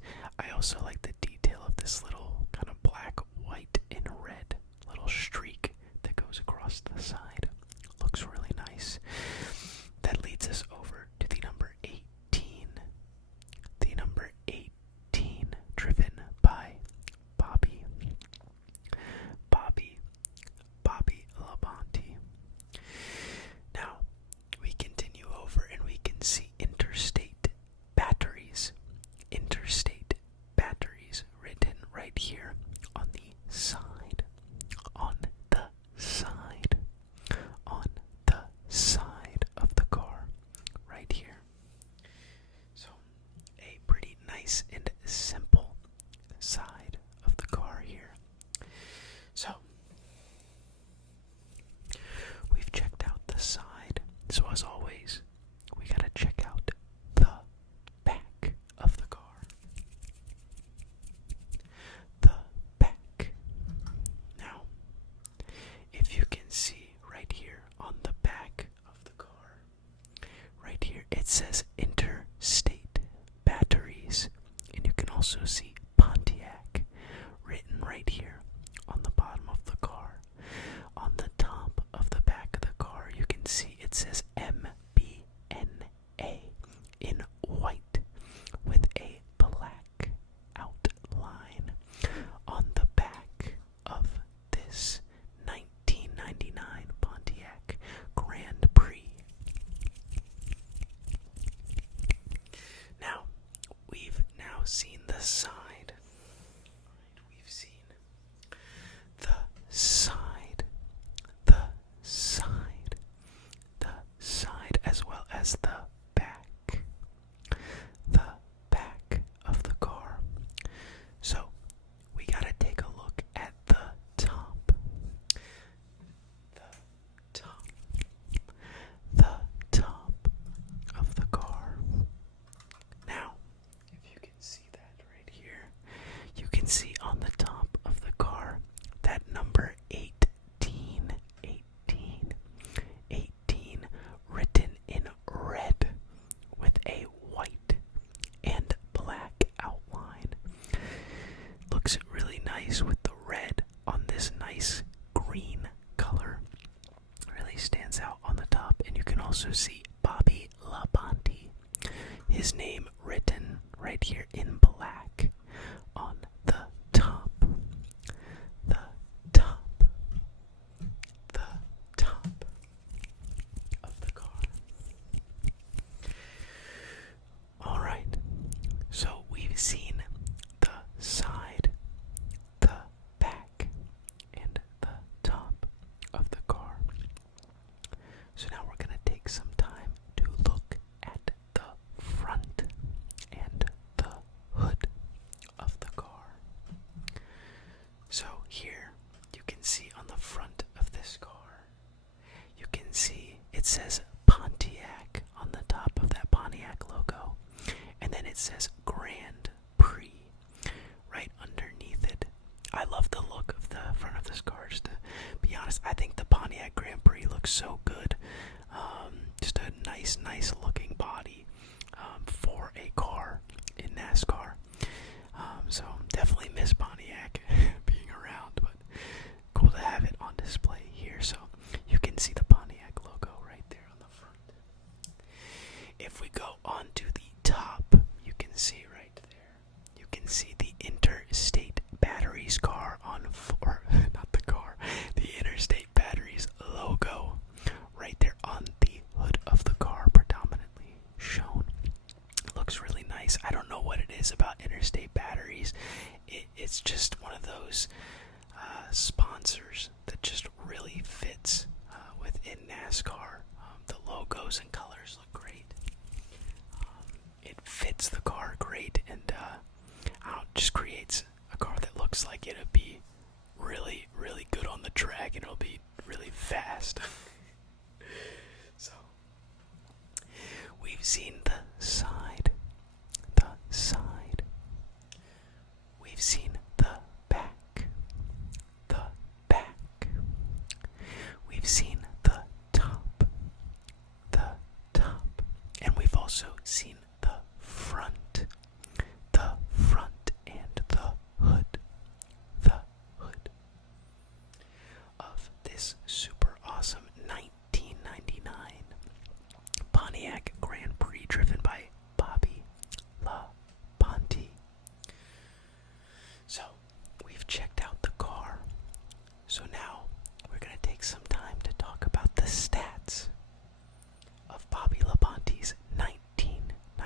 So as always, we gotta check out the back of the car. The back. Now, if you can see right here on the back of the car, right here it says Interstate Batteries, and you can also see Pontiac written right here on the bottom of the car. On the top of the back of the car, you can see it says MBNA in white with a black outline on the back of this 1999 Pontiac Grand Prix. Now, we've now seen the side. We've seen the side, the side, the side, as well as the back of the car. So, we gotta take a look at the top. The top of the car. Now, if you can see that right here, you can see on the top of the car that number 18 written in red with a white and black outline. Looks really nice with the red on this nice green color. Really stands out on the top, and you can also see Bobby Labonte, his name written right here in black on the top. The top of the car. Alright, so we've seen the side, the back, and the top of the car. So now we're going to take some time to look at the front and the hood of the car. So here you can see on the front of this car, you can see it says Pontiac on the top of that Pontiac logo, and then it says Grand Prix right underneath it. I love the look of the front of this car. Just to be honest, I think the Pontiac Grand Prix looks so good. Just a nice looking body for a car in NASCAR. So definitely miss Pontiac being around, but cool to have it on display here. So you can see the Pontiac logo right there on the front. If we go on to the top, you can see right there, you can see the Interstate Batteries car not the car, the Interstate Batteries logo right there on the hood of the car, predominantly shown. Looks really nice. I don't know what it is about Interstate Batteries. It's just one of those sponsors that just really fits within NASCAR. The logos and colors look great. It fits the car great, and just creates a car that looks like it'll be really good on the track, and it'll be really fast. So we've seen the side. We've seen the back. We've seen the top. And we've also seen the front and the hood of this super awesome 1999 Pontiac Grand Prix driven by Bobby Labonte. So we've checked out the car. So now we're going to take some time to talk about the stats of Bobby Labonte's 1999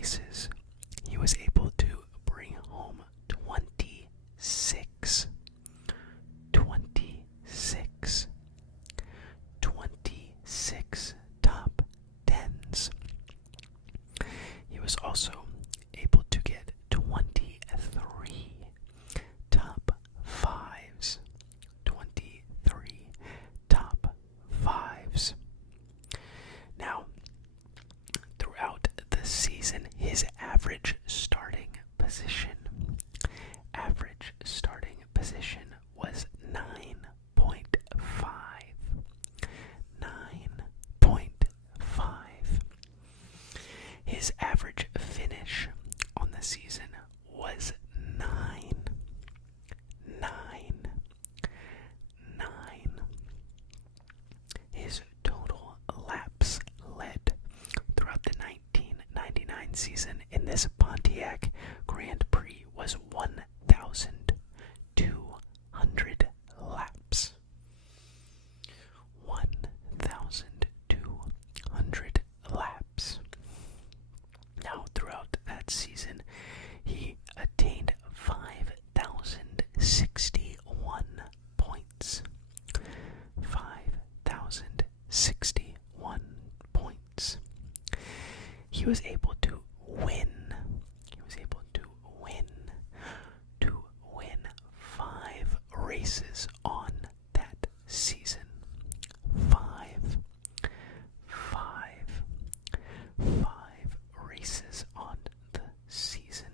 races, he was able to bring home 26 top 10s. He was also able to get 23 top 5s. 23 top 5s. Now, throughout the season, his average starting position was 9.5. 9.5. His average finish on the season was 9. His total laps led throughout the 1999 season in this Pontiac Grand Prix was 1,200 laps. 1,200 laps. Now, throughout that season, he attained 5,061 points. 5,061 points. He was able to win. To win 5 races on that season. 5 races on the season.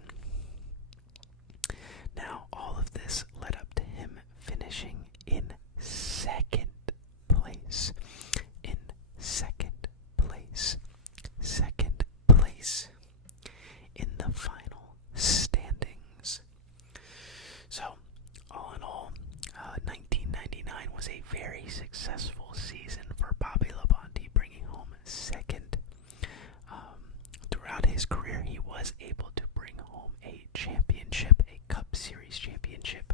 Now, all of this led up to him finishing in second place. Second place in the final standings. So, all in all, 1999 was a very successful season for Bobby Labonte, bringing home second. Throughout his career, he was able to bring home a championship, a Cup Series championship.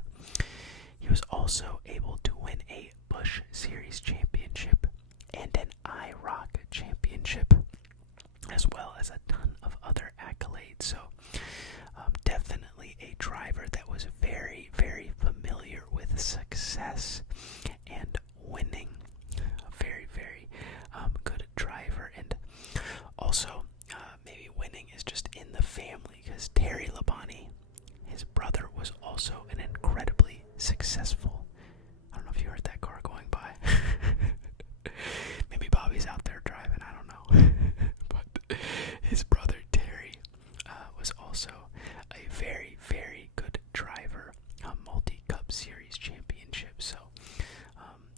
He was also able to win a Busch Series championship and an IROC championship, as well as a ton of other accolades. So, definitely a driver that was very, very familiar with success and winning. A very, very good driver. And also, maybe winning is just in the family, because Terry Labonte, his brother, was also an incredibly successful. I don't know if you heard that car going by. Maybe Bobby's out there driving, I don't know. But his brother Terry was also a very, very good driver, a multi-Cup Series championship. So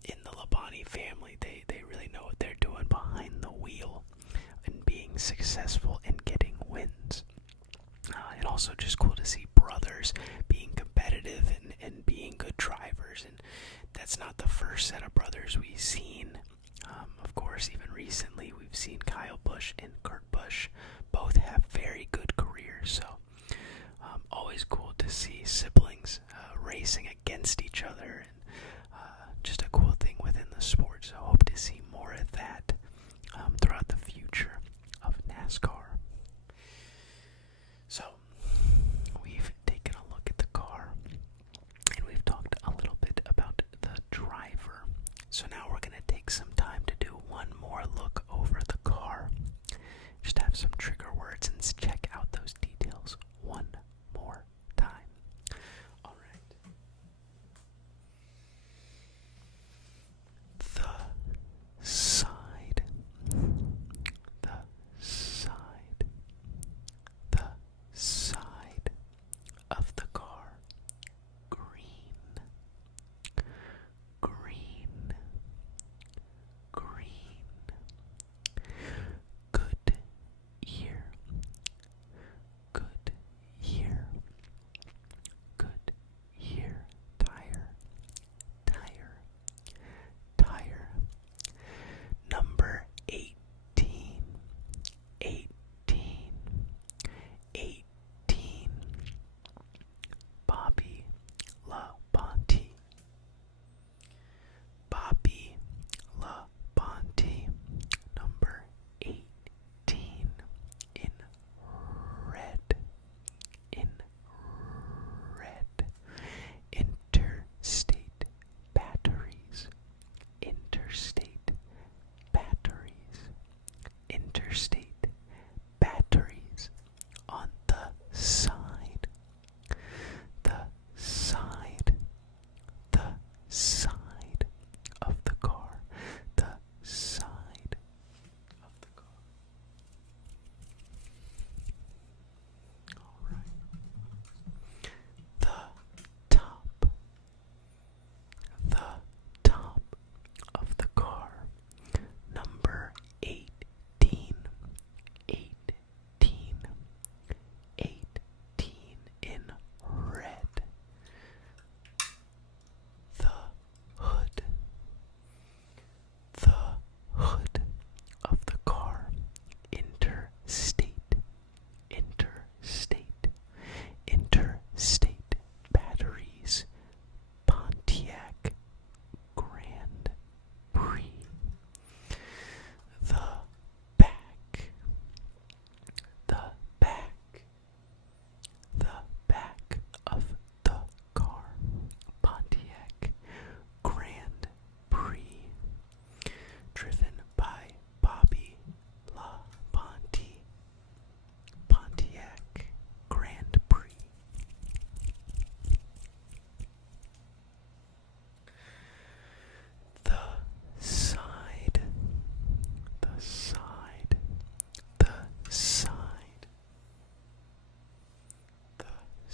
in the Labonte family, they really know what they're doing behind the wheel and being successful and getting wins. And also just cool to see brothers being competitive and being good drivers. And that's not the first set of brothers we've seen. Of course, even recently, we've seen Kyle Busch and Kurt Busch both have very good careers. So, always cool to see siblings racing against each other, and just a cool thing within the sport. So, hope to see more of that throughout the future of NASCAR. So, we've taken a look at the car, and we've talked a little bit about the driver. So now we're going to take some time to do one more look over the car. Just have some trigger words and check out those details one more time. Alright.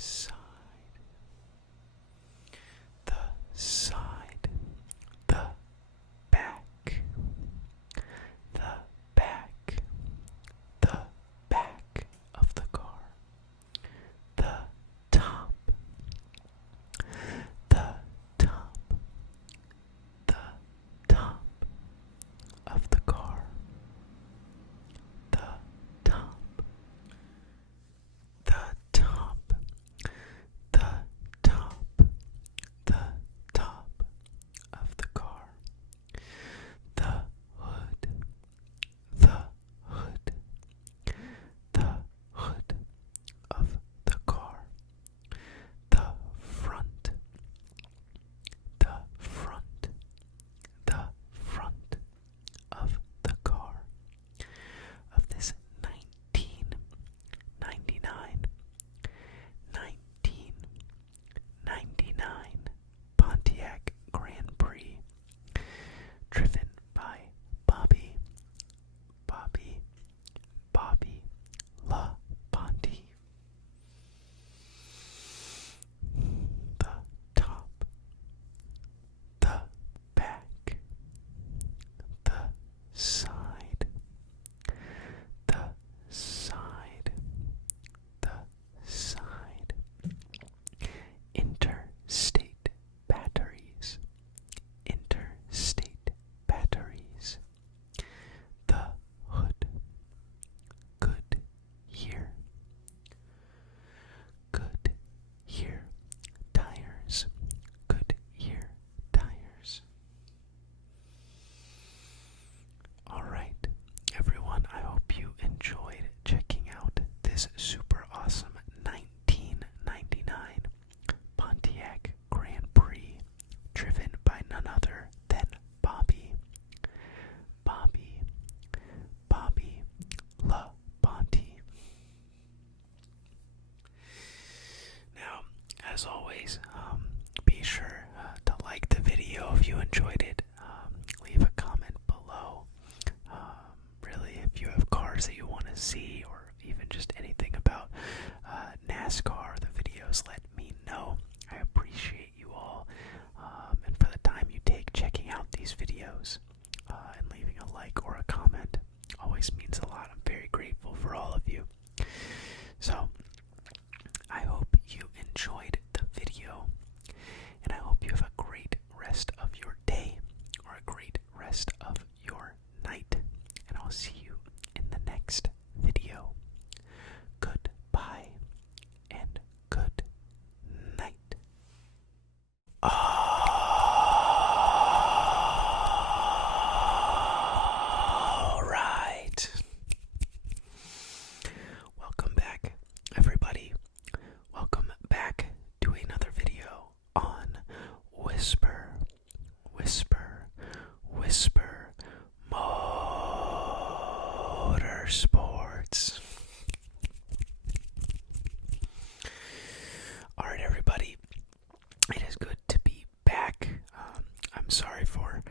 side, the side, the back, the back, the back of the car, the top, the top, the top of the car, the top, the top, the top, the top of the car, the hood, the hood, the hood of the car, the front, the front, the front of the car, of this 1999 Pontiac Grand Prix, driven by Bobby Labonte. The top, the back, the side, the side, the side, interstate batteries, interstate batteries, the hood, good year tires, good year tires. Alright, everyone, I hope you enjoyed checking out this super awesome 1999 Pontiac Grand Prix, driven by none other than Bobby Labonte. Now, as always, be sure to like the video if you enjoyed it. Leave a comment below. Really, if you have cars that you want to see, or even just anything about NASCAR, the videos, let me know. I appreciate you all, and for the time you take checking out these videos, and leaving a like or a comment always means a lot. I'm very grateful for all of you. So, I hope you enjoyed the video, and I hope you have a great rest of your day, or a great rest of your night, and I'll see you in the next video. Goodbye, and good night. Alright. Welcome back, everybody. Welcome back to another video on Whisper Motorsports. Alright, everybody. It is good to be back. I'm sorry for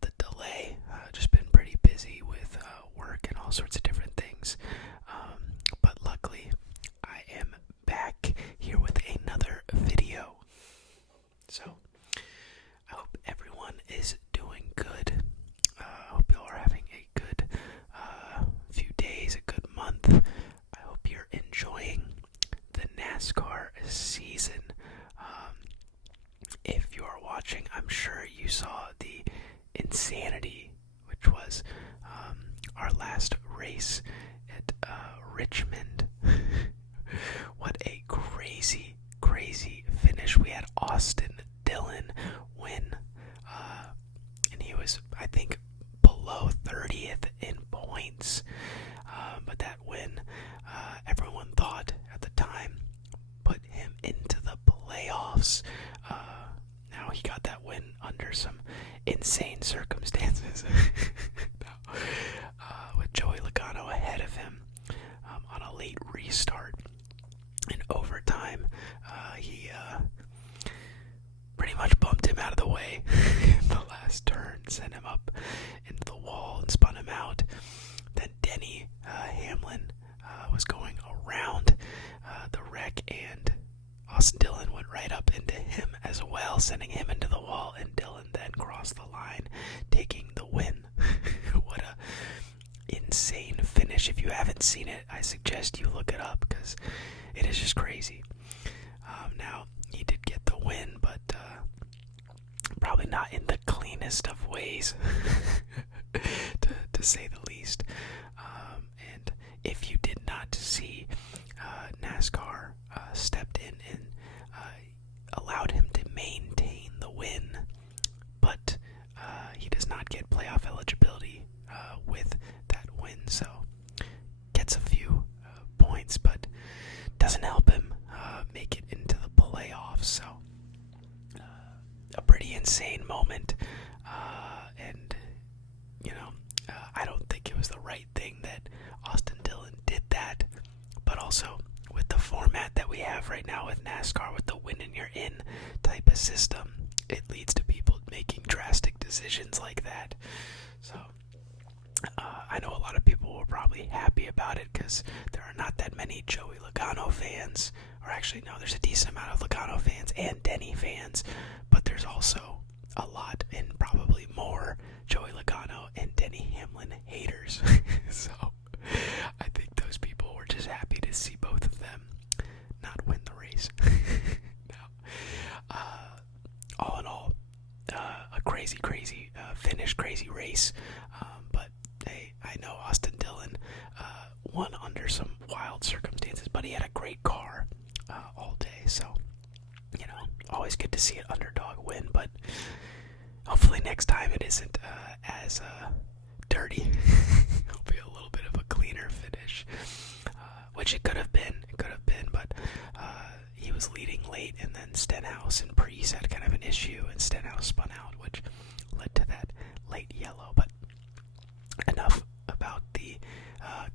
the delay. Just been pretty busy with work and all sorts of different things. But luckily, I am back here with another video. So, I hope everyone is doing good. I hope you all are having a good few days, a good month. I hope you're enjoying the NASCAR season. If you are watching, I'm sure you saw the insanity, which was our last race at Richmond. What a crazy finish. We had Austin Dillon win, and he was, I think, below 30th in points, but that win, everyone thought at the time, put him into the playoffs. Now he got that win under some insane circumstances. With Joey Logano ahead of him on a late restart. In overtime, he pretty much bumped him out of the way in the last turn, sent him up into the wall and spun him out. Then Denny Hamlin was going around the wreck and Austin Dillon went right up into him as well, sending him into the wall, and Dillon then crossed the line, taking the win. What a insane finish. If you haven't seen it, I suggest you look it up because it is just crazy. Now, he did get the win, but probably not in the cleanest of ways, to say the least. And if you did not see, NASCAR stepped in and allowed him to maintain the win, but he does not get playoff eligibility with that win, so gets a few points, but doesn't help him make it into the playoffs. So a pretty insane moment, and I don't think it was the right thing that Austin Dillon did that, but also with the format that we have right now with NASCAR, with the win and you're in type of system, it leads to people making drastic decisions like that. So I know a lot of people were probably happy about it because there are not that many Joey Logano fans, or actually no, there's a decent amount of Logano fans and Denny fans, but there's also a lot and probably more Joey Logano and Denny Hamlin haters. So I think those people were just happy to see both of them not win the race. Now, all in all, a crazy finish, crazy race. But hey, I know Austin Dillon won under some wild circumstances, but he had a great car all day. So, always good to see an underdog win, but hopefully next time it isn't as dirty. It'll be a little bit of a cleaner finish, which it could have been, but he was leading late, and then Stenhouse and Preece had kind of an issue, and Stenhouse spun out, which led to that late yellow. But enough about the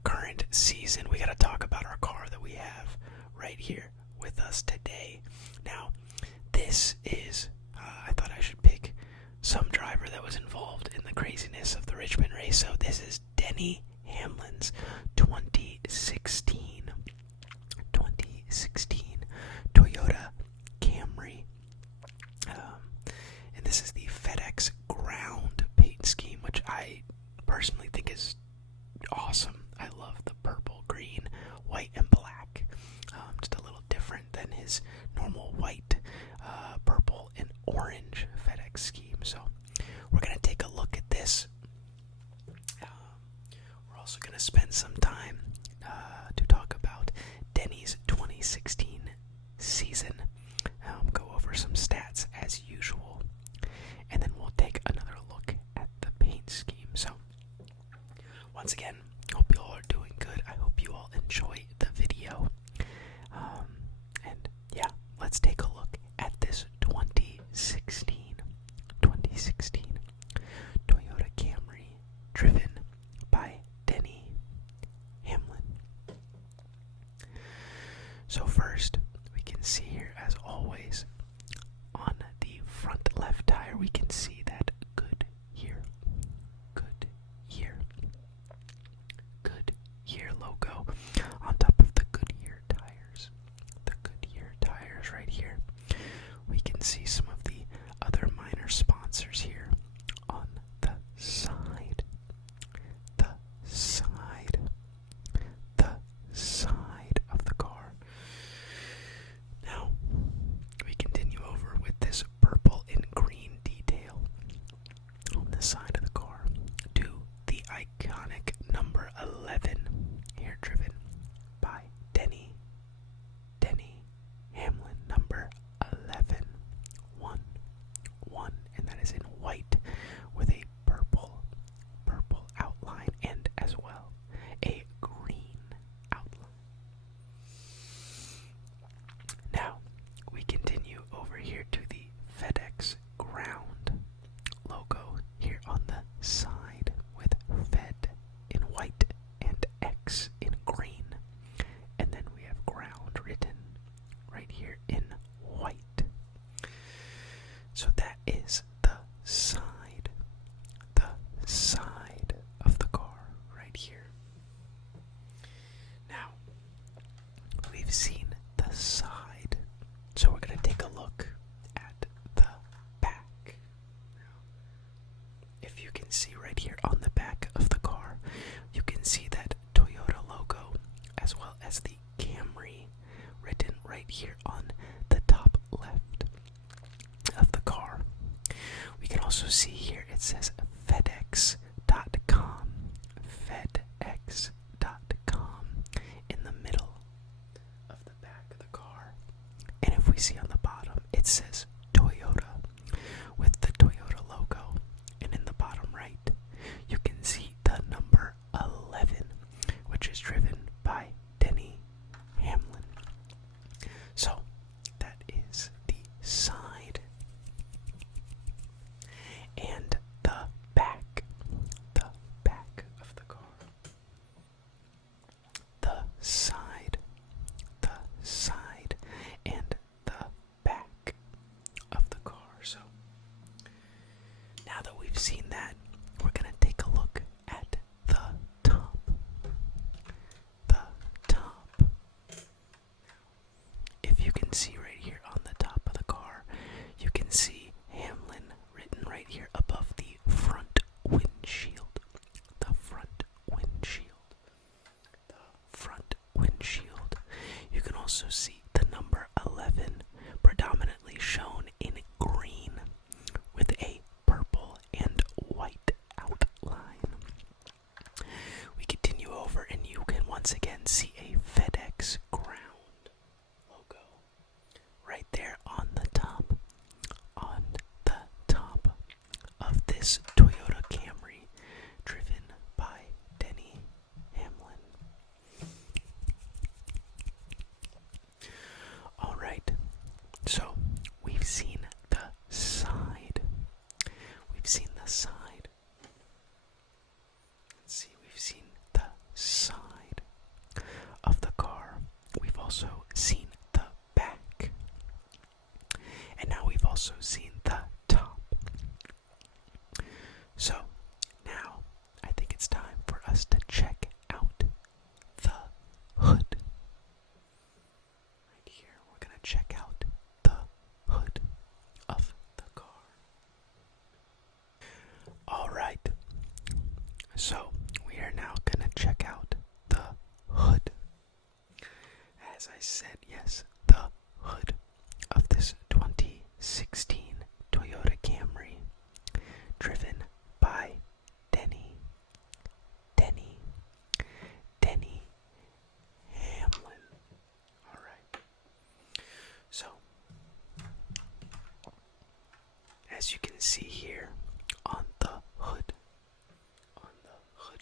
current season. We got to talk about our car that we have right here with us today. Now, this is, I thought I should pick some driver that was involved in the craziness of the Richmond race. So this is Denny Hamlin's 2016 Toyota Camry. And this is the FedEx ground paint scheme, which I personally think is awesome. I love the purple, green, white, and black. Just a little different than his normal white, purple, and orange FedEx scheme. So we're going to take a look at this. We're also going to spend some time to talk about Denny's 2016 season. Go over some stats as usual. And then we'll take another look at the paint scheme. So once again, hope you all are doing good. I hope you all enjoy the video. And yeah, let's take a look at this 2016 Toyota Camry driven by Denny Hamlin. So first, we can see here, as always, on the front left tire, we can see that Goodyear logo on top of the Goodyear tires. The Goodyear tires right here. We can see some of the other minor sponsors here on the side. The side of the car. Now, we continue over with this purple and green detail. says FedEx.com. FedEx.com in the middle of the back of the car. And if we see on the bottom, it says Toyota with the Toyota logo. And in the bottom right, you can see the number 11, which is driven by Denny Hamlin. So that is the side and the back of the car. The side and the back of the car. So now that we've seen that, we're gonna take a look at the top. The top. If you can see right here on the top of the car, you can see Hamlin written right here above the front windshield. The front windshield. The front windshield. You can also see the number 11 predominantly shown in green with a purple and white outline. We continue over and you can once again see a FedEx ground logo right there on the top of this Toyota Camry driven by Denny Hamlin. Alright, so we've seen the side. We've seen the side. Let's see, we've seen the side of the car. We've also seen the back. And now we've also seen the top. So now I think it's time for us to check out the hood. Right here, we're gonna check out the hood of the car. Alright, so we are now gonna check out the hood. As I said, yes, the hood of this 2016 Toyota Camry driven by Denny Hamlin. Alright. So, as you can see here on the hood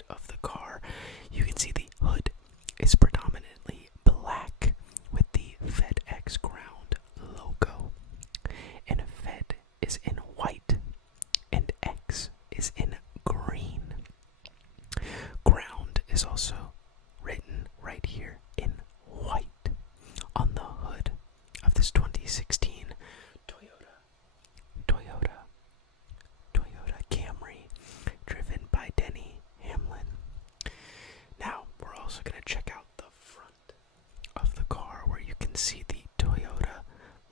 of the car, you can see the hood is predominantly black with the FedEx ground logo. And Fed is in white and X is in green. Ground is also written right here in white on the hood of this 2016 Toyota Camry driven by Denny Hamlin. Now we're also going to check out the front of the car where you can see the Toyota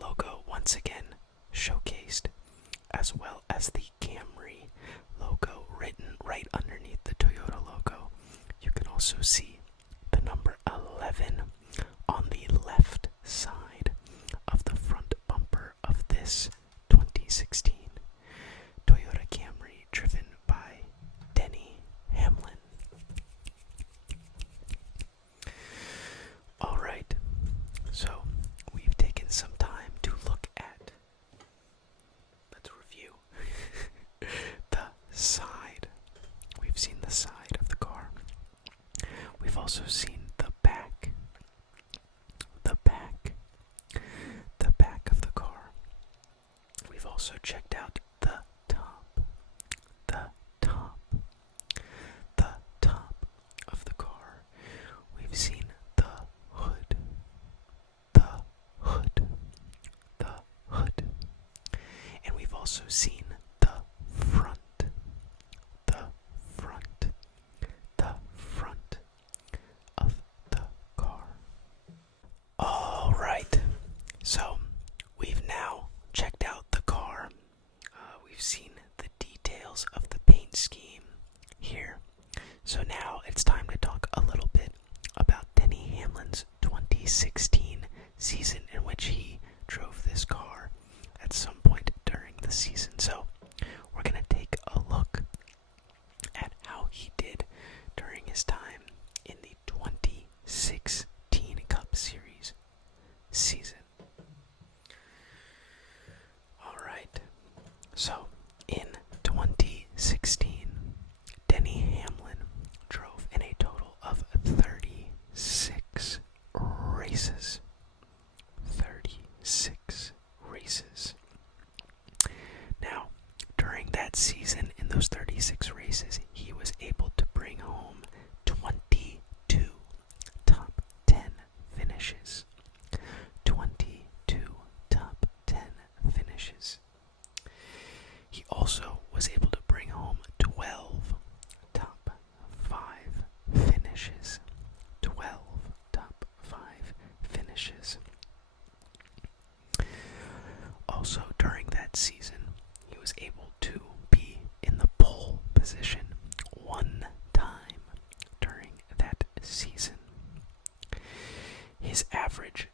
logo once again showcased, as well as the Camry logo written right underneath the Toyota logo. You can also see the number 11 on the left side of the front bumper of this 2016 Toyota Camry driven by Denny Hamlin. Alright, so we've taken some time to look at, let's review the side. We've seen the side of the car. We've also seen the back of the car. We've also checked out the top of the car. We've seen the hood, and we've also seen the front of the car. Alright, so we've now checked out the car. We've seen the details of the paint scheme here. So now it's time to talk a little bit about Denny Hamlin's 2016 season in which he drove this car at some point during the season. So we're going to take a look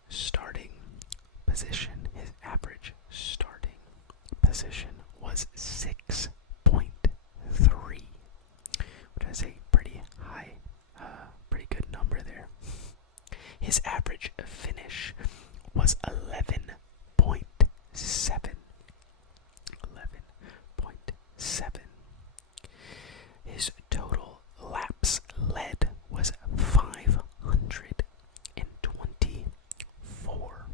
starting position, his average starting position was 6.3, which is a pretty high, pretty good number there. His average finish was 11.7. 11.7. His total laps led was 524.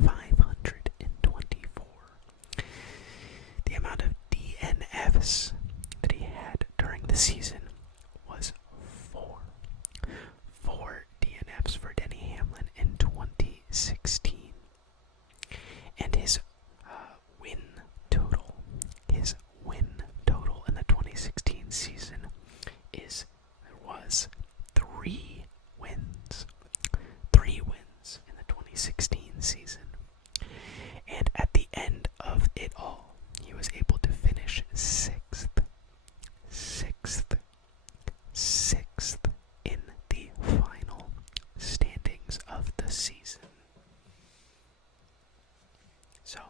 524. The amount of DNFs that he had during the season was 4. 4 DNFs for Denny Hamlin in 2016. And his win total in the 2016 season was 3 wins. 3 wins in the 2016 season. And at the end of it all, he was able to finish 6th in the final standings of the season. So,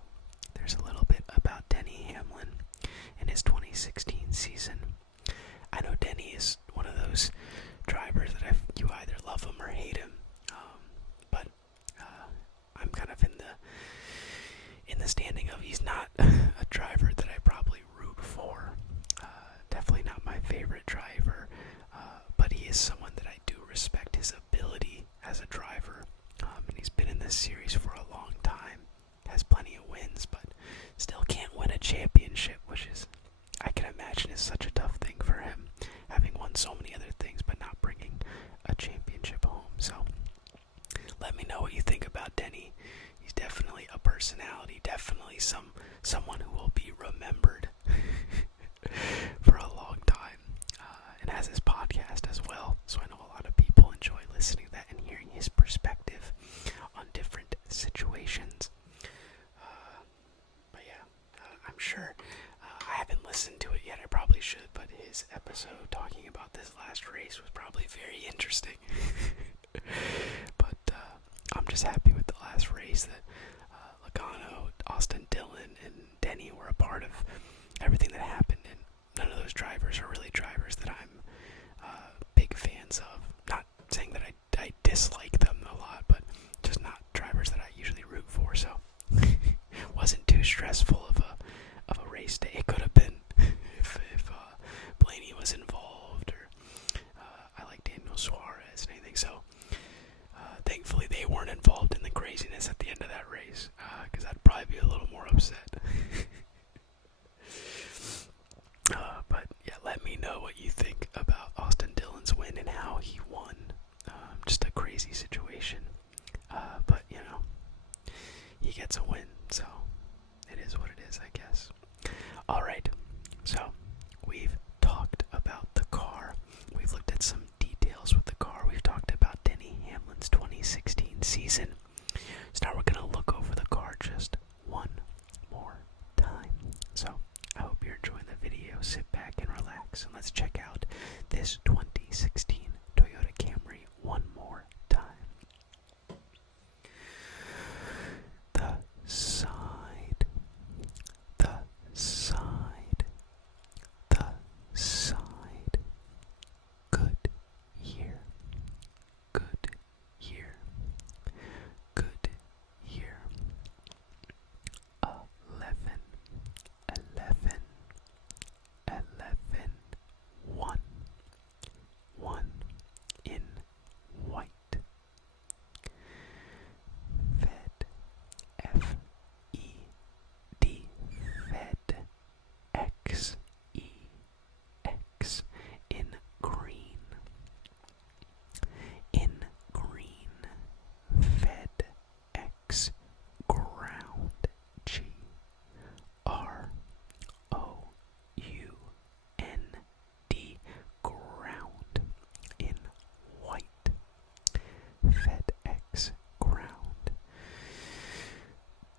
there's a little bit about Denny Hamlin and his 2016 season. I know Denny is one of those drivers that you either love him or hate him, but I'm kind of in the standing of he's not a driver that I probably root for. Definitely not my favorite driver, but he is someone that I do respect his ability as a driver, and he's been in this series for a long time, has plenty of wins, but still can't win a championship, which is, I can imagine, is such a tough thing for him, having won so many other things but not bringing a championship home. So let me know what you think about Denny. He's definitely a personality, definitely someone who will be remembered for a long time, and has his podcast as well, so I know a lot of people enjoy listening to that and hearing his perspective on different situations. But yeah, I'm sure I haven't listened to it yet. I probably should, but his episode talking about this last race was probably very interesting. But I'm just happy with the last race that Logano, Austin Dillon, and Denny were a part of everything that happened, and none of those drivers are really drivers that I'm big fans of. Not saying that I dislike them a lot, but just not drivers that I usually root for. So wasn't too stressful of a race day. It could have been if Blaney was involved, or I like Daniel Suarez and anything. So thankfully they weren't involved in the craziness at the end of that race, because I'd probably be a little more upset. But yeah, let me know what you think about Austin Dillon's win and how he won. Just a crazy situation. But you know, he gets a win, so it is what it is, I guess. Alright, so we've talked about the car. We've looked at some details with the car. We've talked about Denny Hamlin's 2016 season. So now we're going to look over the car just one more time. So I hope you're enjoying the video. Sit back and relax, and let's check out this 2016 Toyota Camry one more time. The side, the side, the side. Good year, good year, good year. 11, 1 in white. Fed, F-E-D, Fed, X-E-X, in green. In green, Fed, X, ground, G-R-O-U-N-D, ground, in white. FedEx ground.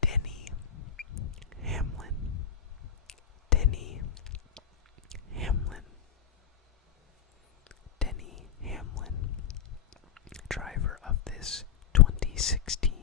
Denny Hamlin. Denny Hamlin. Denny Hamlin, driver of this 2016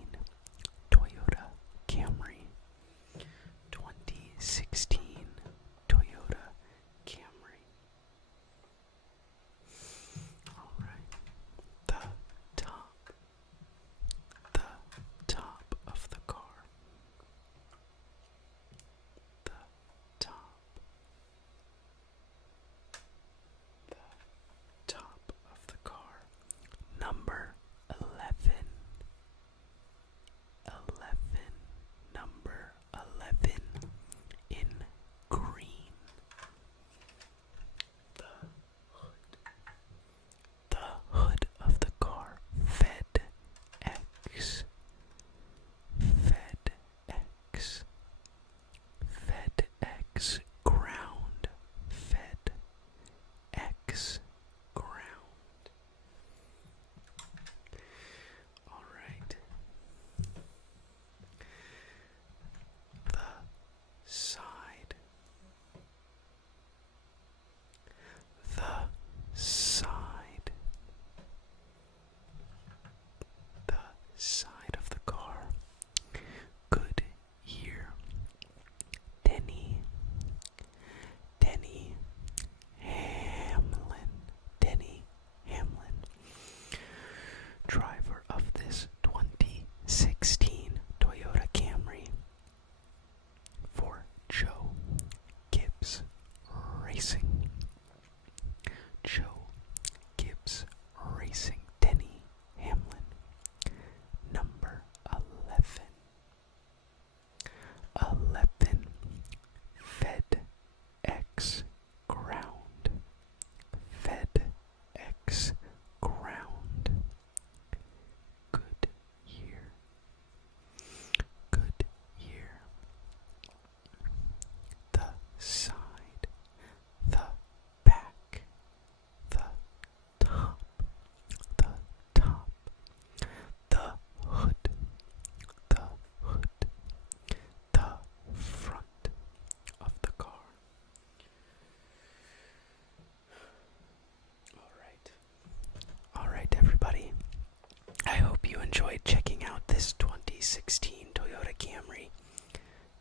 2016 Toyota Camry,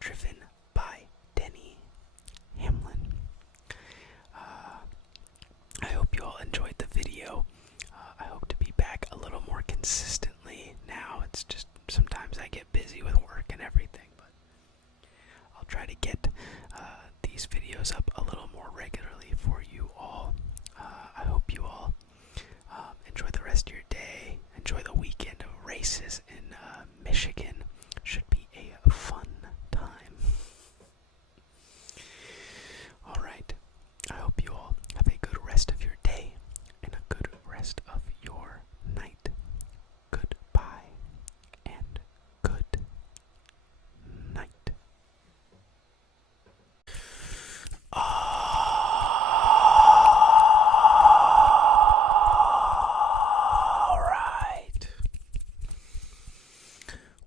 driven by Denny Hamlin. I hope you all enjoyed the video. I hope to be back a little more consistently now. It's just sometimes I get busy with work and everything, but I'll try to get these videos up a little more regularly for you all. I hope you all enjoy the rest of your day. Enjoy the weekend of races in Michigan. Should be a fun time. Alright, I hope you all have a good rest of your day and a good rest of your night. Goodbye and good night. Alright.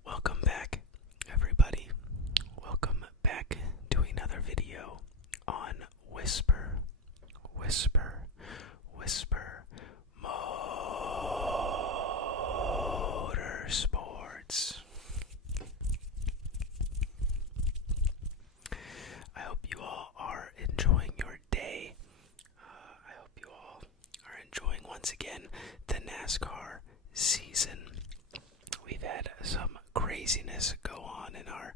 Welcome back, everybody. Welcome back to another video on Whisper Motorsports. I hope you all are enjoying your day. I hope you all are enjoying once again the NASCAR season. We've had some craziness go on in our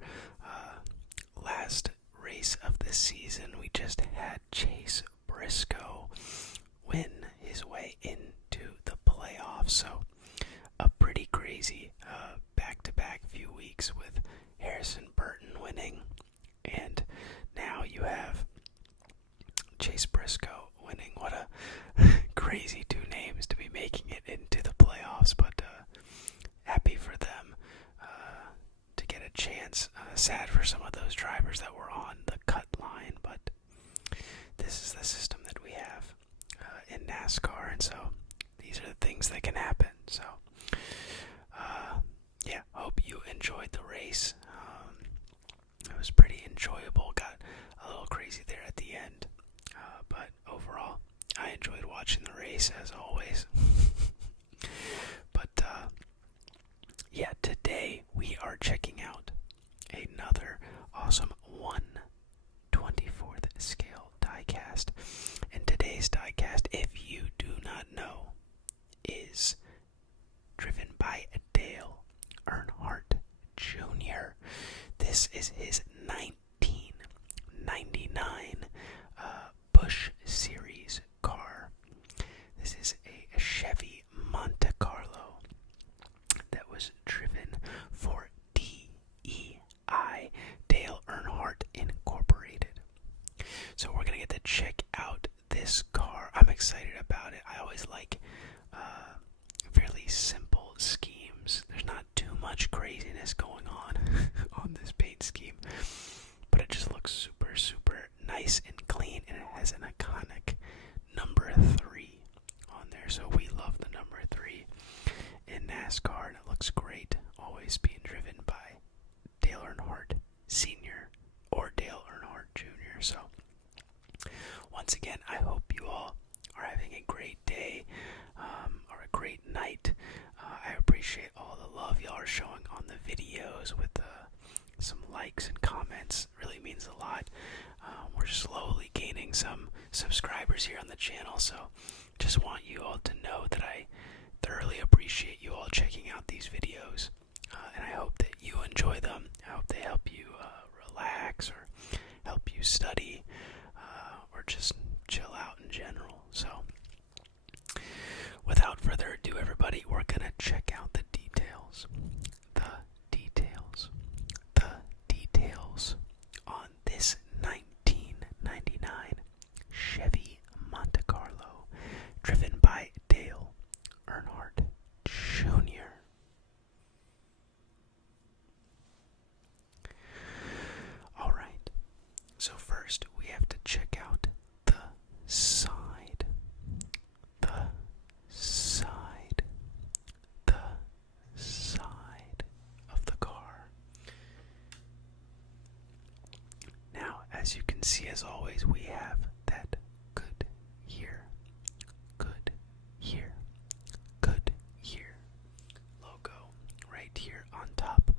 last race of the season. We just had Chase Briscoe win his way into the playoffs. So a pretty crazy back-to-back few weeks with Harrison Burton winning, and now you have Chase Briscoe winning. What a crazy two names to be making it into the playoffs, but happy for them to get a chance. Sad for some of those drivers that were on the cut line, but this is the system that we have in NASCAR, and so these are the things that can happen. So yeah, hope you enjoyed the race. It was pretty enjoyable. Got a little crazy there at the end, but overall I enjoyed watching the race as always. But yeah, today we are checking out another awesome 1/24th scale diecast. And today's diecast, if you do not know, is driven by Dale Earnhardt Jr. This is his 1999 Busch Series car. This is a Chevy Monte Carlo that was driven for DEI, Dale Earnhardt Incorporated. So we're gonna get to check out this car. I'm excited about it. I always like fairly simple schemes. There's not too much craziness going on on this paint scheme, but it just looks super nice and clean, and it has an iconic number 3 on there. So we love the number 3 in NASCAR, and it looks great. Always being driven by Dale Earnhardt Sr. or Dale Earnhardt Jr. So once again, I hope you all are having a great day or a great night. I appreciate all the love y'all are showing on the videos with some likes and comments. It really means a lot. We're slowly gaining some subscribers here on the channel, so just want you all to know that I thoroughly appreciate you all checking out these videos, and I hope that you enjoy them. I hope they help you relax or help you study or just chill out in general. So without further ado, everybody, we're gonna check out the details on this 1999 Chevy Monte Carlo driven by Dale Earnhardt Jr. Alright, so first we have to check out the side of the car. Now, as you can see, as always, we have that good year logo right here on top.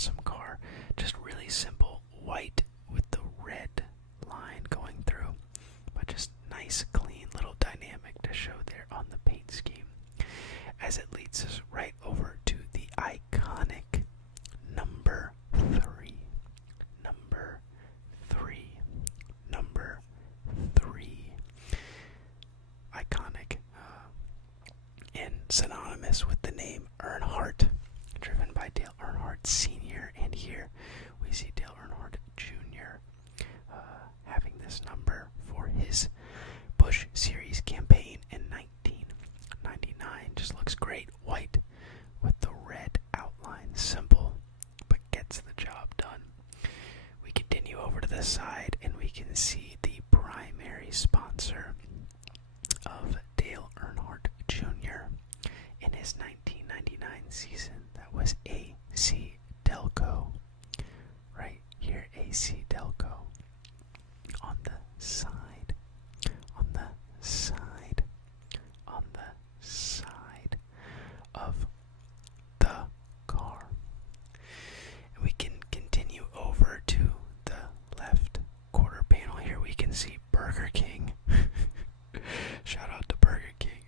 awesome car. Just really simple, white with the red line going through, but just nice, clean, little dynamic to show there on the paint scheme. As it leads us right over to the iconic number 3. Number 3. Number 3. Iconic and synonymous with the name Earnhardt, driven by Dale Earnhardt Sr. And here we see Dale Earnhardt Jr. Having this number for his Busch Series campaign in 1999. Just looks great. White with the red outline. Simple, but gets the job done. We continue over to the side and we can see the primary sponsor of Dale Earnhardt Jr. in his 1999 season. That was AC Delco. Right here, AC Delco. On the side. On the side. On the side of the car. And we can continue over to the left quarter panel. Here we can see Burger King. Shout out to Burger King.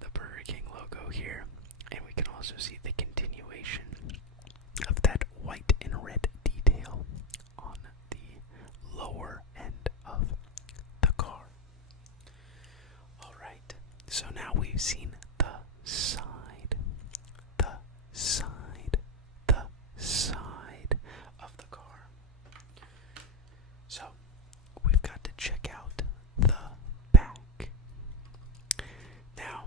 The Burger King logo here. And we can also see the continuation of that white and red detail on the lower end of the car. Alright, so now we've seen the side of the car. So we've got to check out the back. Now,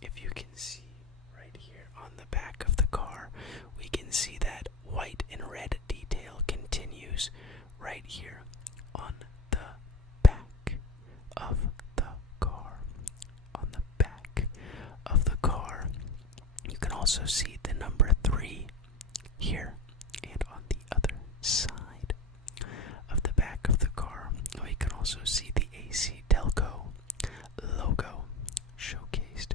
if you can see right here on the back of the car, we can see that white and red detail continues right here on the back of the car. On the back of the car, you can also see the number 3 here and on the other side of the back of the car. We can also see the AC Delco logo showcased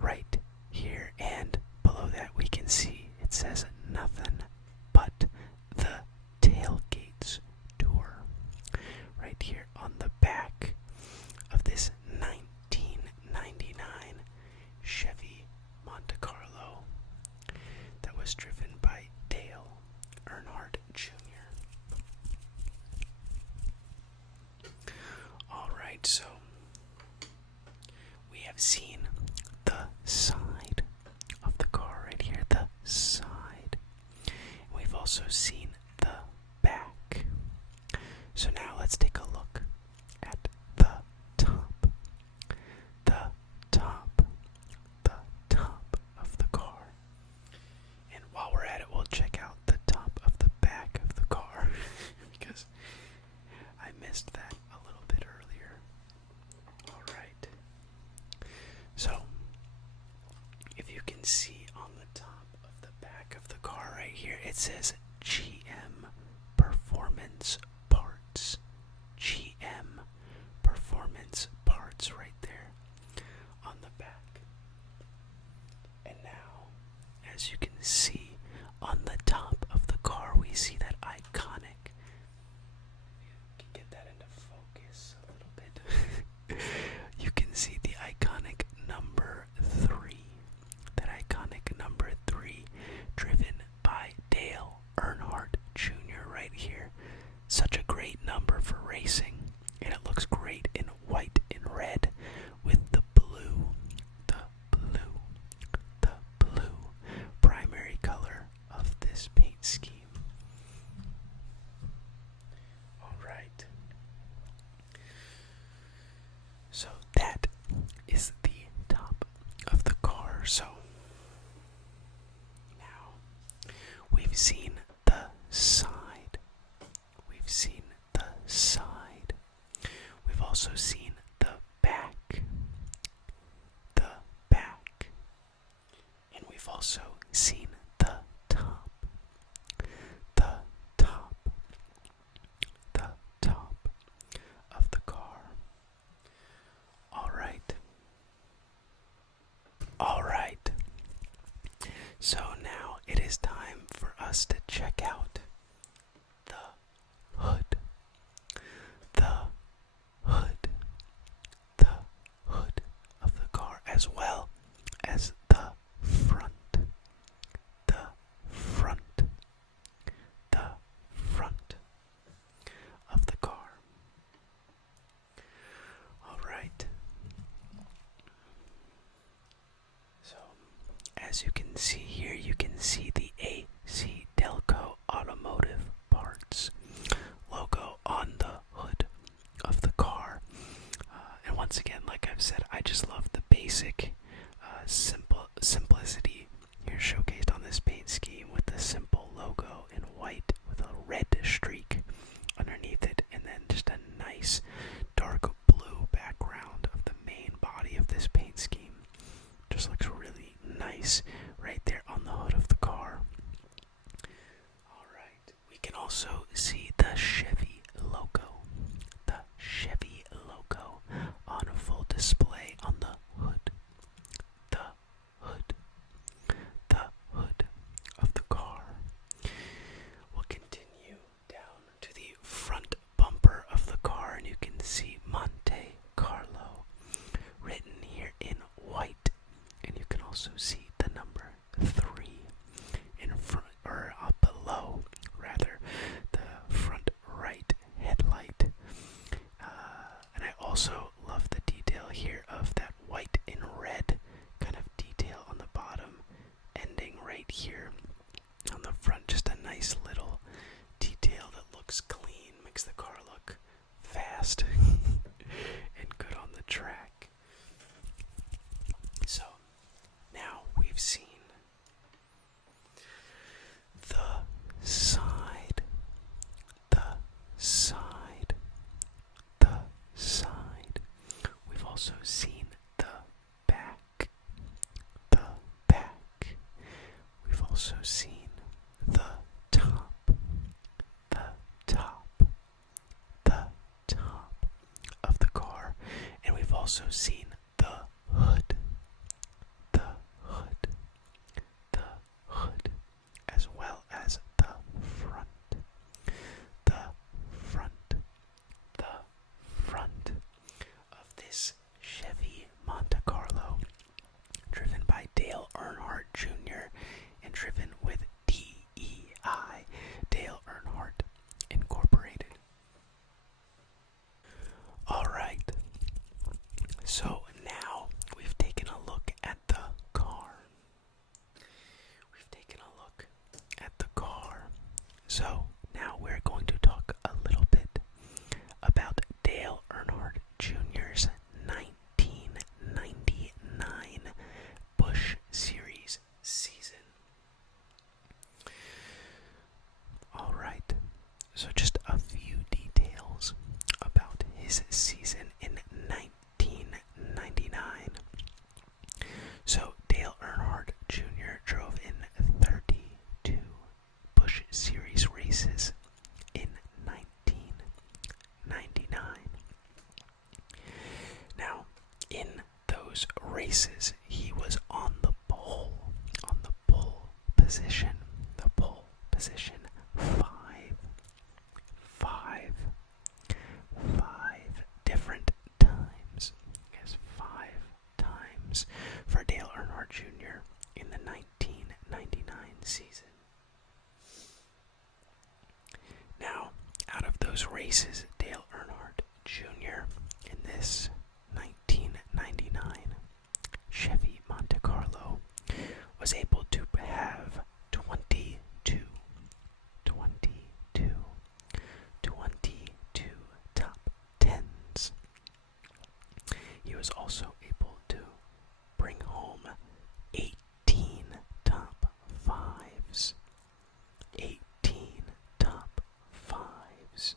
right here, and below that we can see it says nothing but the tailgates tour right here on the back of this 1999 Chevy Monte Carlo that was driven by Dale Earnhardt Jr. Alright, so we have seen the side of the car right here, the side. We've also seen the back. So now let's take a look at the top. The top. The top of the car. And while we're at it, we'll check out the top of the back of the car because I missed that a little bit earlier. Alright. So, if you can see on the top of the back of the car right here, it says GM Performance Parts. GM Performance Parts right there on the back. And now, as you can see on the top of the car, we see that iconic. You can get that into focus a little bit. You can see the iconic number 3. That iconic number 3 driven by Dale Earnhardt Jr. right here. Such us to check out the hood. The hood. The hood of the car, as well as the front. The front. The front of the car. Alright. So, as you can see here, you can see the AC Delco Automotive Parts logo on the hood of the car. And once again, like I've said, I just love the basic simplicity here showcased on this paint scheme with the simple logo in white with a red streak underneath it, and then just a nice dark blue background of the main body of this paint scheme. Just looks really nice right there on the hood of the car. Alright, we can also see the Chevy logo. The Chevy logo on full display on the hood. The hood. The hood of the car. We'll continue down to the front bumper of the car, and you can see Monte Carlo written here in white, and you can also see the number 3 in front, or below rather, the front right headlight. And I also love the detail here of that white and red kind of detail on the bottom, ending right here on the front. Just a nice little detail that looks clean, makes the car look fast and good on the track. So, now we've seen the side, the side, the side. We've also seen the back, the back. We've also seen the top, the top, the top of the car, and we've also seen the hood, the hood, the hood, as well as the front, the front, the front of this Chevy Monte Carlo, driven by Dale Earnhardt Jr. and driven with DEI, Dale Earnhardt Incorporated. Alright, so now we've taken a look at the car. We've taken a look at the car. So now we're going to talk a little bit about Dale Earnhardt Jr.'s 1999 Busch Series season. Alright, so just a few details about his season in 1999. So Dale Earnhardt Jr. drove in 32 Busch Series races in 1999. Now, in those races, he was on the pole position, five different times. Yes, 5 times for Dale Earnhardt Jr. in the 1999 season. Now, out of those races, Dale Earnhardt Jr. in this 1999 Chevy Monte Carlo was able to have 22 top 10s. He was also able to bring home 18 top 5s. 18 top 5s.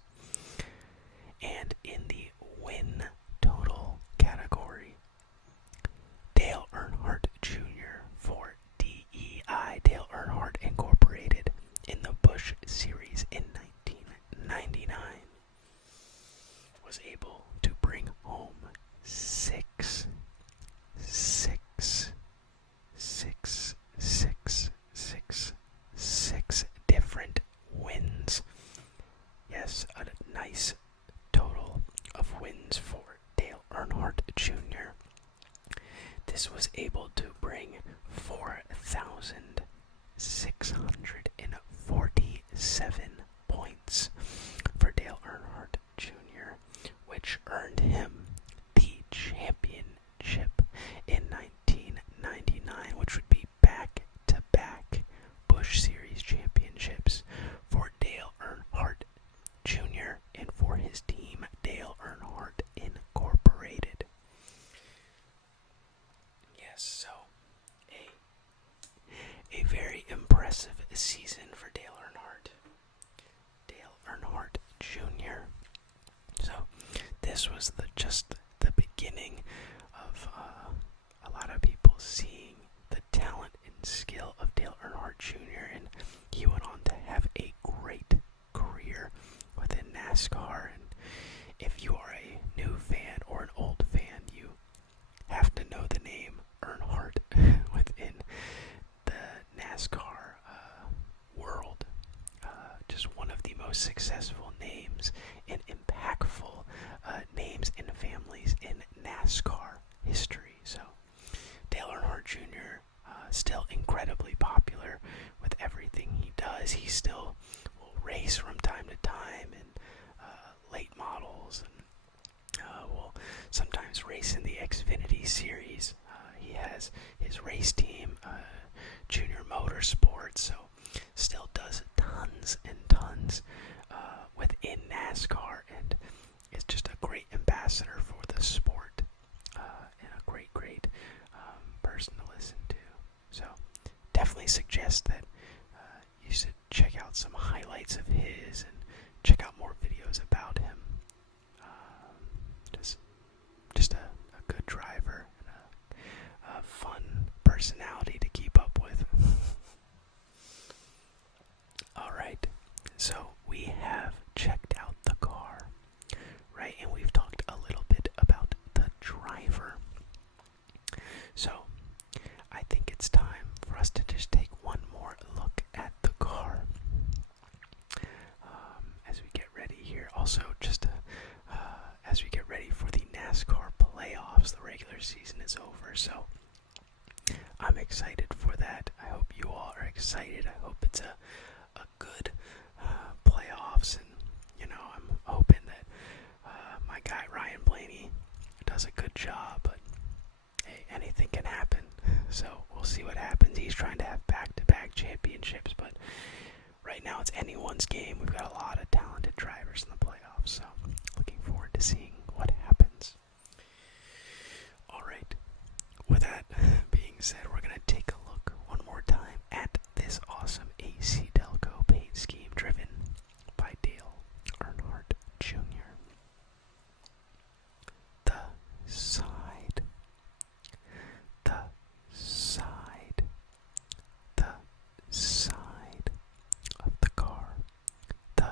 able to bring 4,647 points for Dale Earnhardt Jr., which earned him the championship in 1999, which would be back-to-back Busch Series championships for Dale Earnhardt Jr. and for his team, Dale Earnhardt Incorporated. Yes, so a very impressive season for Dale Earnhardt. Dale Earnhardt Jr. So this was just the beginning of a lot of people seeing the talent and skill of Dale Earnhardt Jr. and he went on to have a great career within NASCAR. And if you are a new fan or an old fan, you have to know the name Earnhardt within the NASCAR world. Just one of the most successful names and impactful names and families in NASCAR history. So Dale Earnhardt Jr. Still incredibly popular with everything he does. He still will race from time to time in late models and will sometimes race in the Xfinity series. He has his race team, Junior Motorsports, so still does tons and tons within NASCAR and is just a great ambassador for the sport and a great person to listen to. So definitely suggest that you should check out some highlights of his and check out more videos about him. Just a good driver and a fun personality to keep up with. Alright, so we have checked out the car, right? And we've talked a little bit about the driver. So I think it's time for us to just take one more look at the car as we get ready here. Also, just as we get ready for the NASCAR playoffs, the regular season is over, so I'm excited for that. I hope you all are excited. I hope it's a good playoffs, and I'm hoping that my guy Ryan Blaney does a good job, but hey, anything can happen, so we'll see what happens. He's trying to have back-to-back championships, but right now it's anyone's game. We've got a lot of talented drivers in the playoffs, so looking forward to seeing what happens. Alright, with that being said, we're going to take a look one more time at this awesome AC Delco paint scheme driven by Dale Earnhardt Jr. The side, the side, the side of the car, the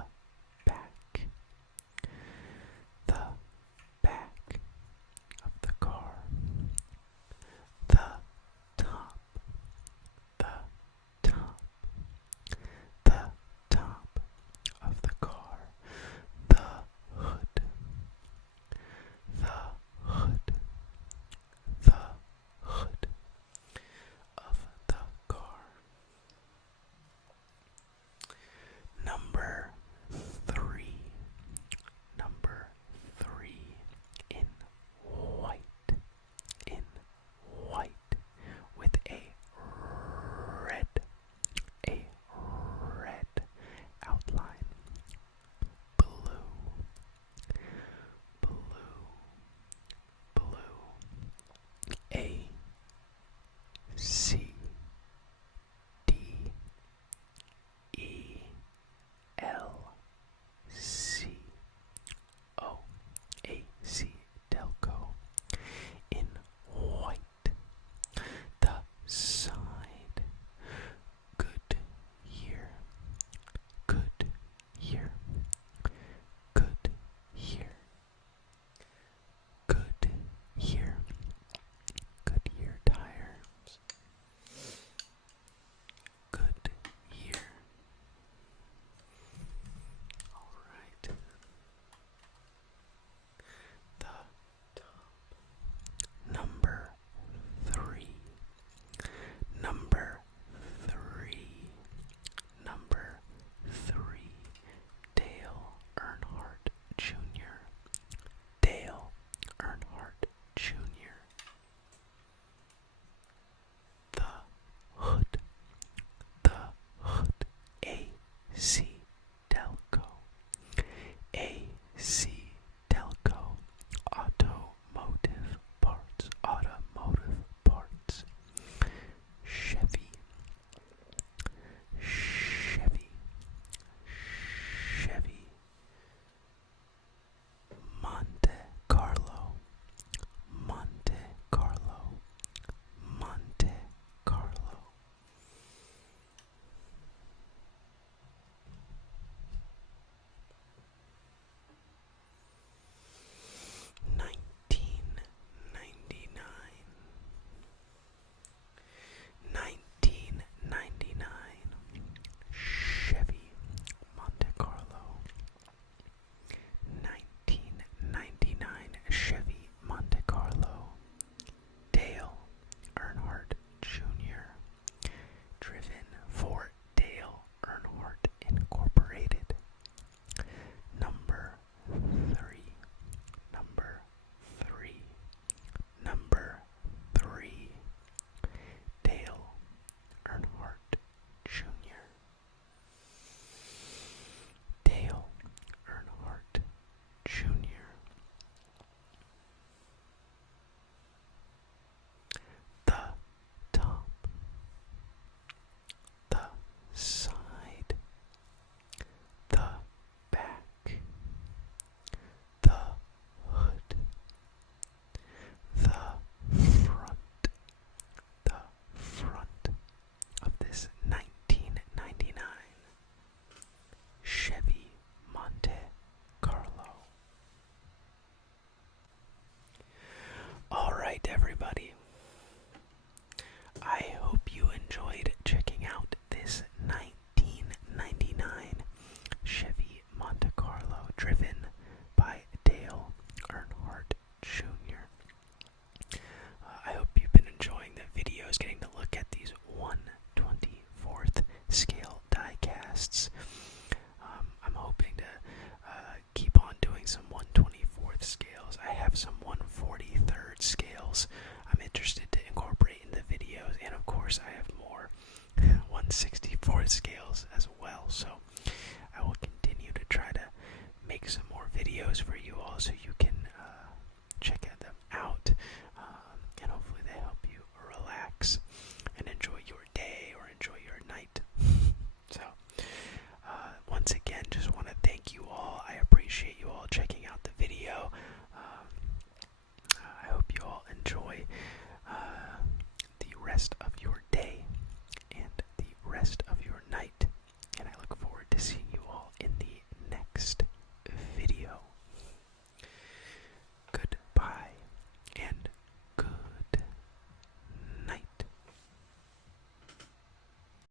Delco, AC Delco, automotive parts, Chevy, Monte Carlo, Monte Carlo, Monte Carlo. Chevy Monte Carlo. 1999 Chevy Monte Carlo. Dale Earnhardt Jr. Driven for Dale Earnhardt Incorporated. Number 3. Number 3. Dale Earnhardt Jr. Dale Earnhardt Jr. The top, the side, the back, the hood, the front of this 1999 Chevy Monte Carlo. Alright, everybody. I hope you enjoyed checking out this 1999 Chevy Monte Carlo driven by Dale Earnhardt Jr. I hope you've been enjoying the videos, getting to look at these 1/24th scale diecasts. I'm hoping to keep on doing some 1/24th scales. I have some 1/43rd scales I'm interested to incorporate in the videos, and of course I have more 1/64th scales as well. So I will continue to try to make some more videos for you all so you